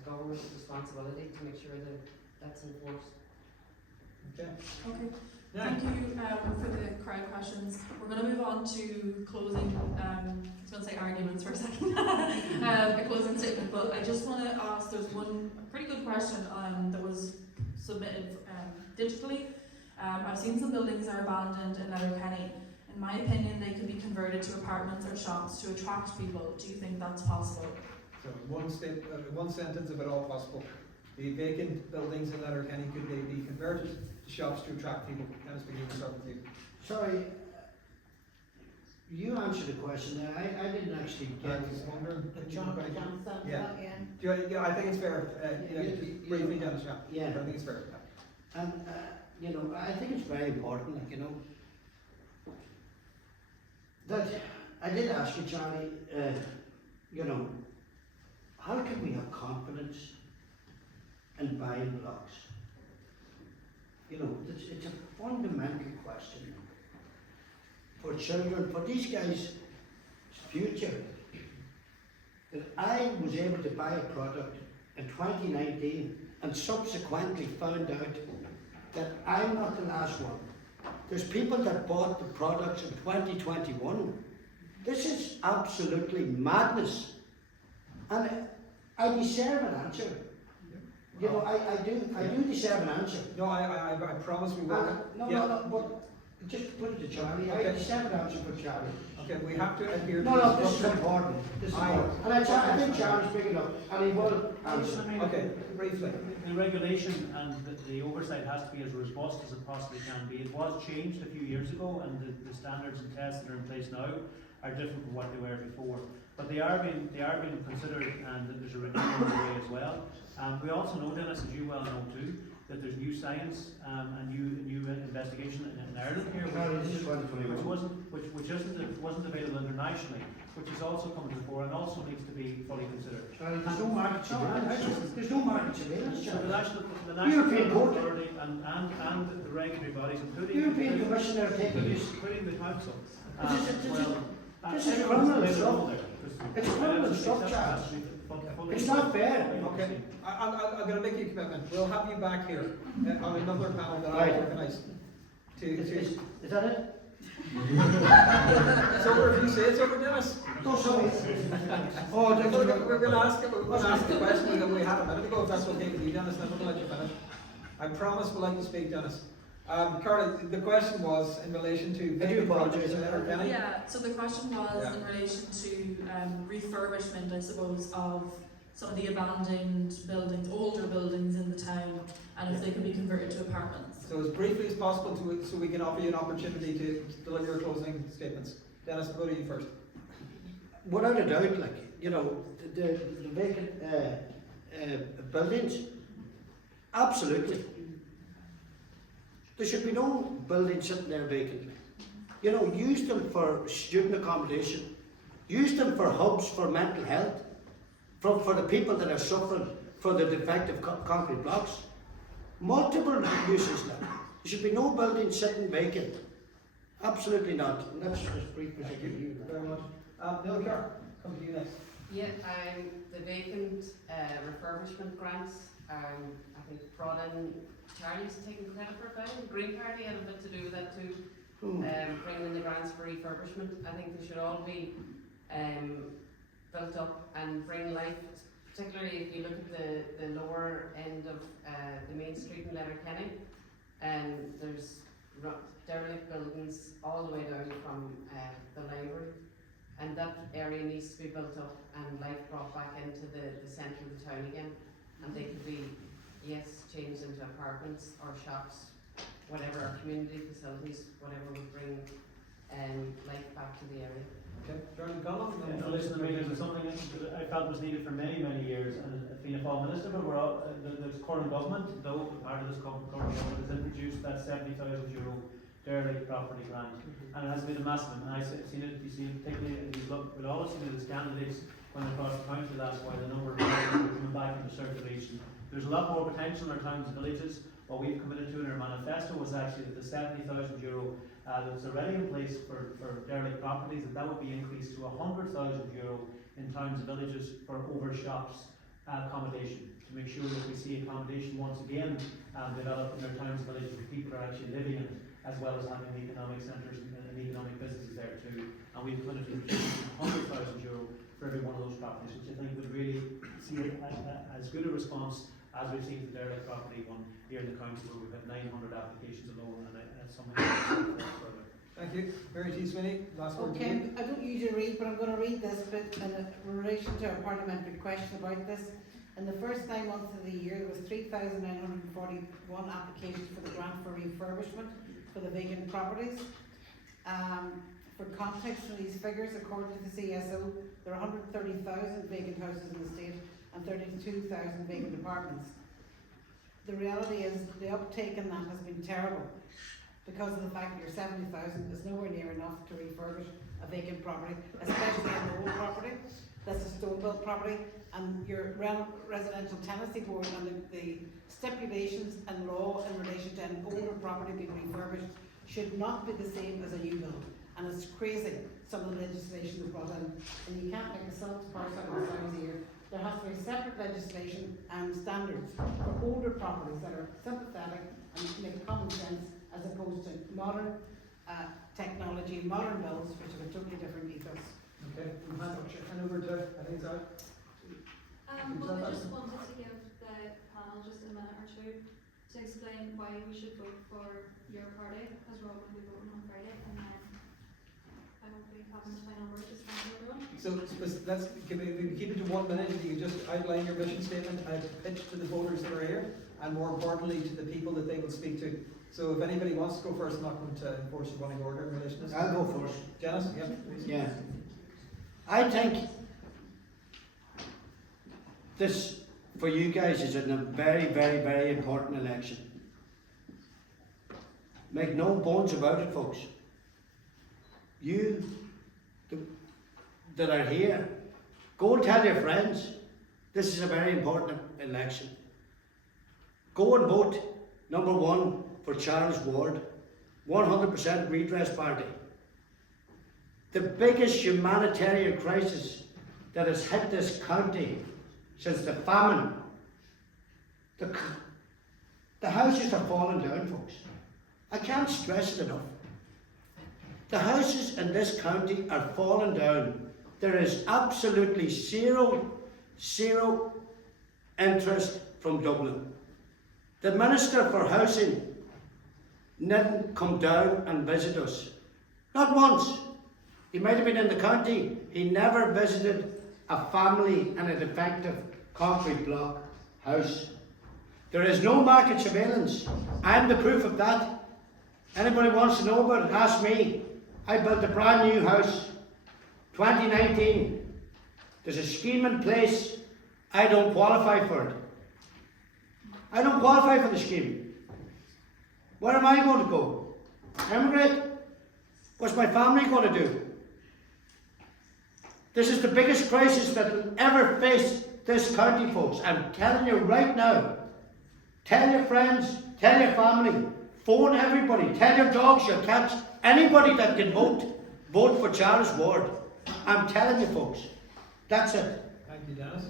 government responsibility to make sure that that's enforced. Okay. Okay. Thank you for the crowd questions. We're going to move on to closing. I was going to say arguments for a second. A closing statement, but I just want to ask. There's one pretty good question that was submitted digitally. I've seen some buildings are abandoned in Letterkenny. In my opinion, they could be converted to apartments or shops to attract people. Do you think that's possible? So one sentence, if at all possible. The vacant buildings in Letterkenny, could they be converted to shops to attract people? Dennis McGee, start with you. Sorry, you answered the question there. I didn't actually get I was wondering. John Yeah. yeah. Yeah, I think it's fair. Briefly, Dennis, Yeah. I think it's fair. And, you know, I think it's very important, like, you know, that I did ask you, Charlie, you know, how can we have confidence in buying blocks? You know, it's a fundamental question for children, for these guys' future. That I was able to buy a product in 2019 and subsequently found out that I'm not the last one. There's people that bought the products in 2021. This is absolutely madness. And I deserve an answer. You know, I do deserve an answer. No, I promise we will. No, but just put it to Charlie. I deserve an answer for Charlie. Okay, we have to adhere to. No, the this is structure. important. This is important. And I think Charlie's big enough, and he will answer. Okay, briefly. The regulation and the oversight has to be as robust as it possibly can be. It was changed a few years ago, and the standards and tests that are in place now are different from what they were before. But they are being considered, and there's a review underway as well. We also know, Dennis, as you well know too, that there's new science and new investigation in Ireland here, which wasn't available internationally, which is also coming to the fore and also needs to be fully considered. There's no market surveillance. There's no market surveillance. So the national European Court authority and the regulatory bodies, European Commissioner taking this. including the council. This is criminal stuff. It's criminal stuff, Charles. It's not fair. Okay, I'm going to make you a commitment. We'll have you back here on another panel that I organise. Is that it? It's over if you say it's over, Dennis. No, sorry. We're going to ask the question that we had a minute ago, if that's okay with you, Dennis, then we'll let you finish. I promise we'll let you speak, Dennis. Carla, the question was in relation to. I do apologise. Yeah, so the question was in relation to refurbishment, I suppose, of some of the abandoned buildings, older buildings in the town, and if they can be converted to apartments. So as briefly as possible, so we can offer you an opportunity to deliver your closing statements. Dennis, we'll go to you first. Without a doubt, like, you know, the vacant buildings, absolutely. There should be no building sitting there vacantly. You know, use them for student accommodation, use them for hubs for mental health, for the people that are suffering for the defective concrete blocks. Multiple uses now. There should be no building sitting vacant. Absolutely not. And that's just brief. Thank you very much. Neil Carr, come to you next. Yeah, the vacant refurbishment grants, I think brought in, Charlie's taking credit for it, the Green Party had a bit to do with that too. Bringing in the grants for refurbishment. I think they should all be built up and bring life, particularly if you look at the lower end of the main street in Letterkenny, and there's derelict buildings all the way down from the library, and that area needs to be built up and life brought back into the centre of the town again, and they could be, yes, changed into apartments or shops, whatever, or community facilities, whatever would bring life back to the area. Okay, Jordan Collins. No, listen to me, there's something that I felt was needed for many, many years, and it's been a fall minister, but we're all, the current government, though part of this current government has introduced that €70,000 derelict property grant, and it has been a massive, and I've seen it, you see it, particularly, and you've looked, we'll always see it as candidates when across the country, that's why the number of people are coming back into circulation. There's a lot more potential in our towns and villages. What we've committed to in our manifesto was actually that the €70,000 that's already in place for derelict properties, that would be increased to €100,000 in towns and villages for over shops accommodation, to make sure that we see accommodation once again developed in our towns and villages where people are actually living in it, as well as having economic centres and economic businesses there too. And we've committed to €100,000 for every one of those properties, which I think would really see as good a response as we've seen the derelict property one here in the council, where we've had 900 applications alone, and that's something that's further. Thank you. Mary T. Sweeney, last word to Okay, you. I don't usually read, but I'm going to read this bit in relation to a parliamentary question about this. In the first 9 months of the year, there was 3,941 applications for the grant for refurbishment for the vacant properties. For context of these figures, according to the CSO, there are 130,000 vacant houses in the state and 32,000 vacant apartments. The reality is the uptake in that has been terrible because of the fact that your 70,000 is nowhere near enough to refurbish a vacant property, especially an old property that's a stone-built property, and your residential tenancy board and the stipulations and law in relation to an older property being refurbished should not be the same as a new build. And it's crazy, some of the legislation we brought in, and you can't make a salt parse out of the size here. There has to be separate legislation and standards for older properties that are sympathetic and make common sense, as opposed to modern technology, modern builds, which have a totally different ethos. Okay, and over to, I think it's out. Well, I just wanted to give the the panel just a minute or two to explain why we should vote for your party, because we're all going to be voting on Friday, and then I won't be having the final word. Just thank you, everyone. So let's keep it to 1 minute. If you could just outline your mission statement and pitch to the voters that are here, and more importantly to the people that they will speak to. So if anybody wants to go first, I'm not going to enforce a running order in relation to this. I'll go first. Janice, yeah, please. Yeah. I think this, for you guys, is a very, very, very important election. Make no bones about it, folks. You that are here, go and tell your friends, this is a very important election. Go and vote, number 1, for Charles Ward, 100% redress party. The biggest humanitarian crisis that has hit this county since the famine. The houses are falling down, folks. I can't stress it enough. The houses in this county are falling down. There is absolutely zero interest from Dublin. The Minister for Housing didn't come down and visit us. Not once. He might have been in the county. He never visited a family in a defective concrete block house. There is no market surveillance. I'm the proof of that. Anybody wants to know about it, ask me. I built a brand new house, 2019. There's a scheme in place. I don't qualify for it. I don't qualify for the scheme. Where am I going to go? Emigrate? What's my family going to do? This is the biggest crisis that will ever face this county, folks. I'm telling you right now. Tell your friends, tell your family, phone everybody, tell your dogs, your cats, anybody that can vote for Charles Ward. I'm telling you, folks. That's it. Thank you, Dennis.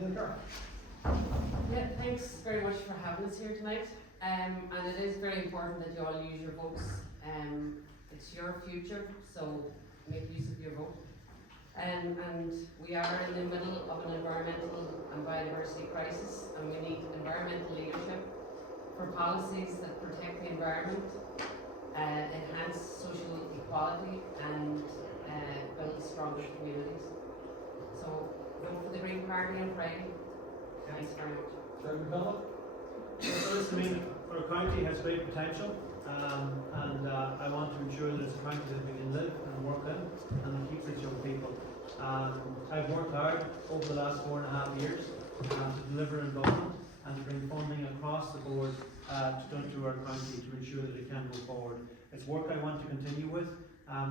Neil Carr. Yeah, thanks very much for having us here tonight. And it is very important that you all use your votes. It's your future, so make use of your vote. And we are in the middle of an environmental and biodiversity crisis, and we need environmental leadership for policies that protect the environment, enhance social equality, and build stronger communities. So vote for the Green Party on Friday. Thanks very much. So this means our county has great potential, and I want to ensure that it's a county that we can live and work in and that keeps its young people. I've worked hard over the last 4.5 years to deliver in government and to bring funding across the board to our county to ensure that it can go forward. It's work I want to continue with.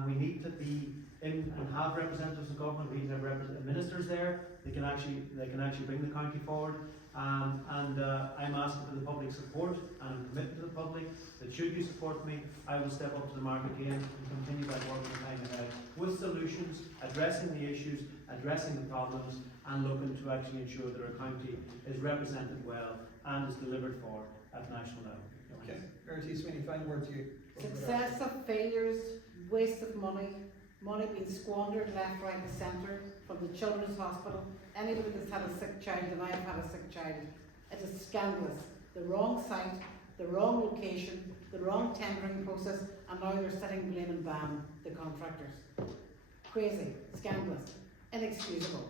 We need to be in and have representatives of government. We need to have ministers there. They can actually bring the county forward. I'm asking for the public support, and I'm committed to the public that should you support me, I will step up to the mark again and continue that work in the time ahead with solutions, addressing the issues, addressing the problems, and looking to actually ensure that our county is represented well and is delivered for at national level. Okay, Mary T. Sweeney, final word to you. Successive failures, waste of money being squandered left, right and centre from the Children's Hospital. Anybody that's had a sick child, and I have had a sick child, it is scandalous. The wrong site, the wrong location, the wrong tendering process, and now they're sitting blaming BAM, the contractors. Crazy, scandalous, inexcusable.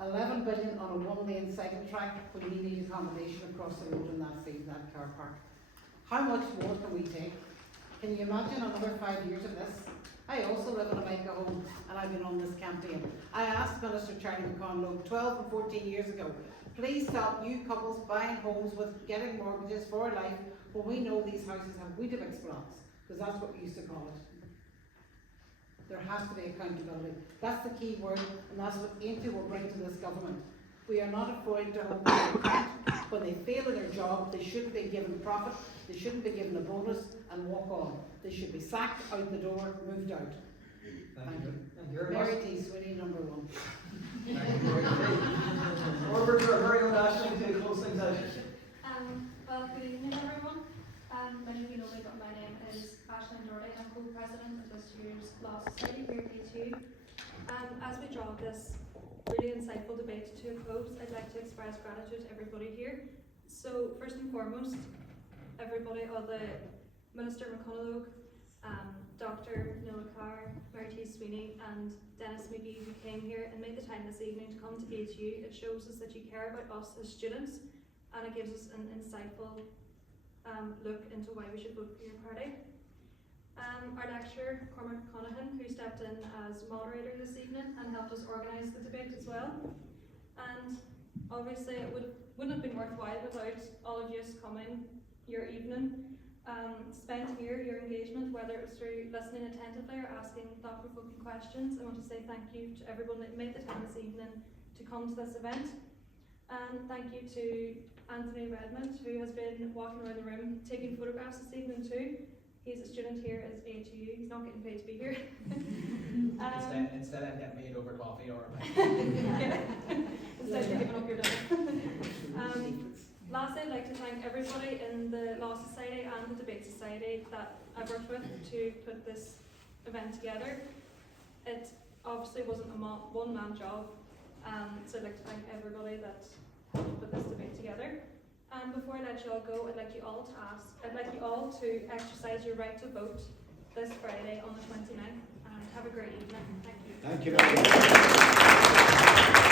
11 billion on a 1-lane cycle track when we need accommodation across the road in that car park. How much more can we take? Can you imagine another 5 years of this? I also live in a Micah home, and I've been on this campaign. I asked Minister Charlie McConlogue 12 and 14 years ago, please stop new couples buying homes with getting mortgages for life when we know these houses have Weetabix blocks, because that's what we used to call it. There has to be accountability. That's the key word, and that's what ATU will bring to this government. We are not afraid to hold them to account. When they fail at their job, they shouldn't be given profit, they shouldn't be given a bonus and walk on. They should be sacked, out the door, moved out. Thank you. Mary T. Sweeney, number 1. Over to our very own Ashley to close things out. Well, good evening, everyone. Many of you know me, but my name is Ashley Doherty. I'm co-president of this year's Law Society here at ATU. As we draw this really insightful debate to a close, I'd like to express gratitude to everybody here. So first and foremost, everybody, all the Minister McConaughey, Dr. Noel Carr, Mary T. Sweeney and Dennis McGee who came here and made the time this evening to come to ATU. It shows us that you care about us as students and it gives us an insightful look into why we should vote for your party. Our lecturer, Cormac Conaghan, who stepped in as moderator this evening and helped us organise the debate as well. And obviously it wouldn't have been worthwhile without all of you coming your evening. Spent here, your engagement, whether it was through listening attentively or asking thought-provoking questions. I want to say thank you to everyone that made the time this evening to come to this event. And thank you to Anthony Redmond, who has been walking around the room taking photographs this evening too. He's a student here at ATU, he's not getting paid to be here. Instead I'd get paid over coffee or yeah. Instead you're giving up your dinner. Lastly, I'd like to thank everybody in the Law Society and the Debate Society that I've worked with to put this event together. It obviously wasn't a one-man job, so I'd like to thank everybody that helped put this debate together. And before I let you all go, I'd like you all to exercise your right to vote this Friday on the 29th. And have a great evening. Thank you. Thank you very much.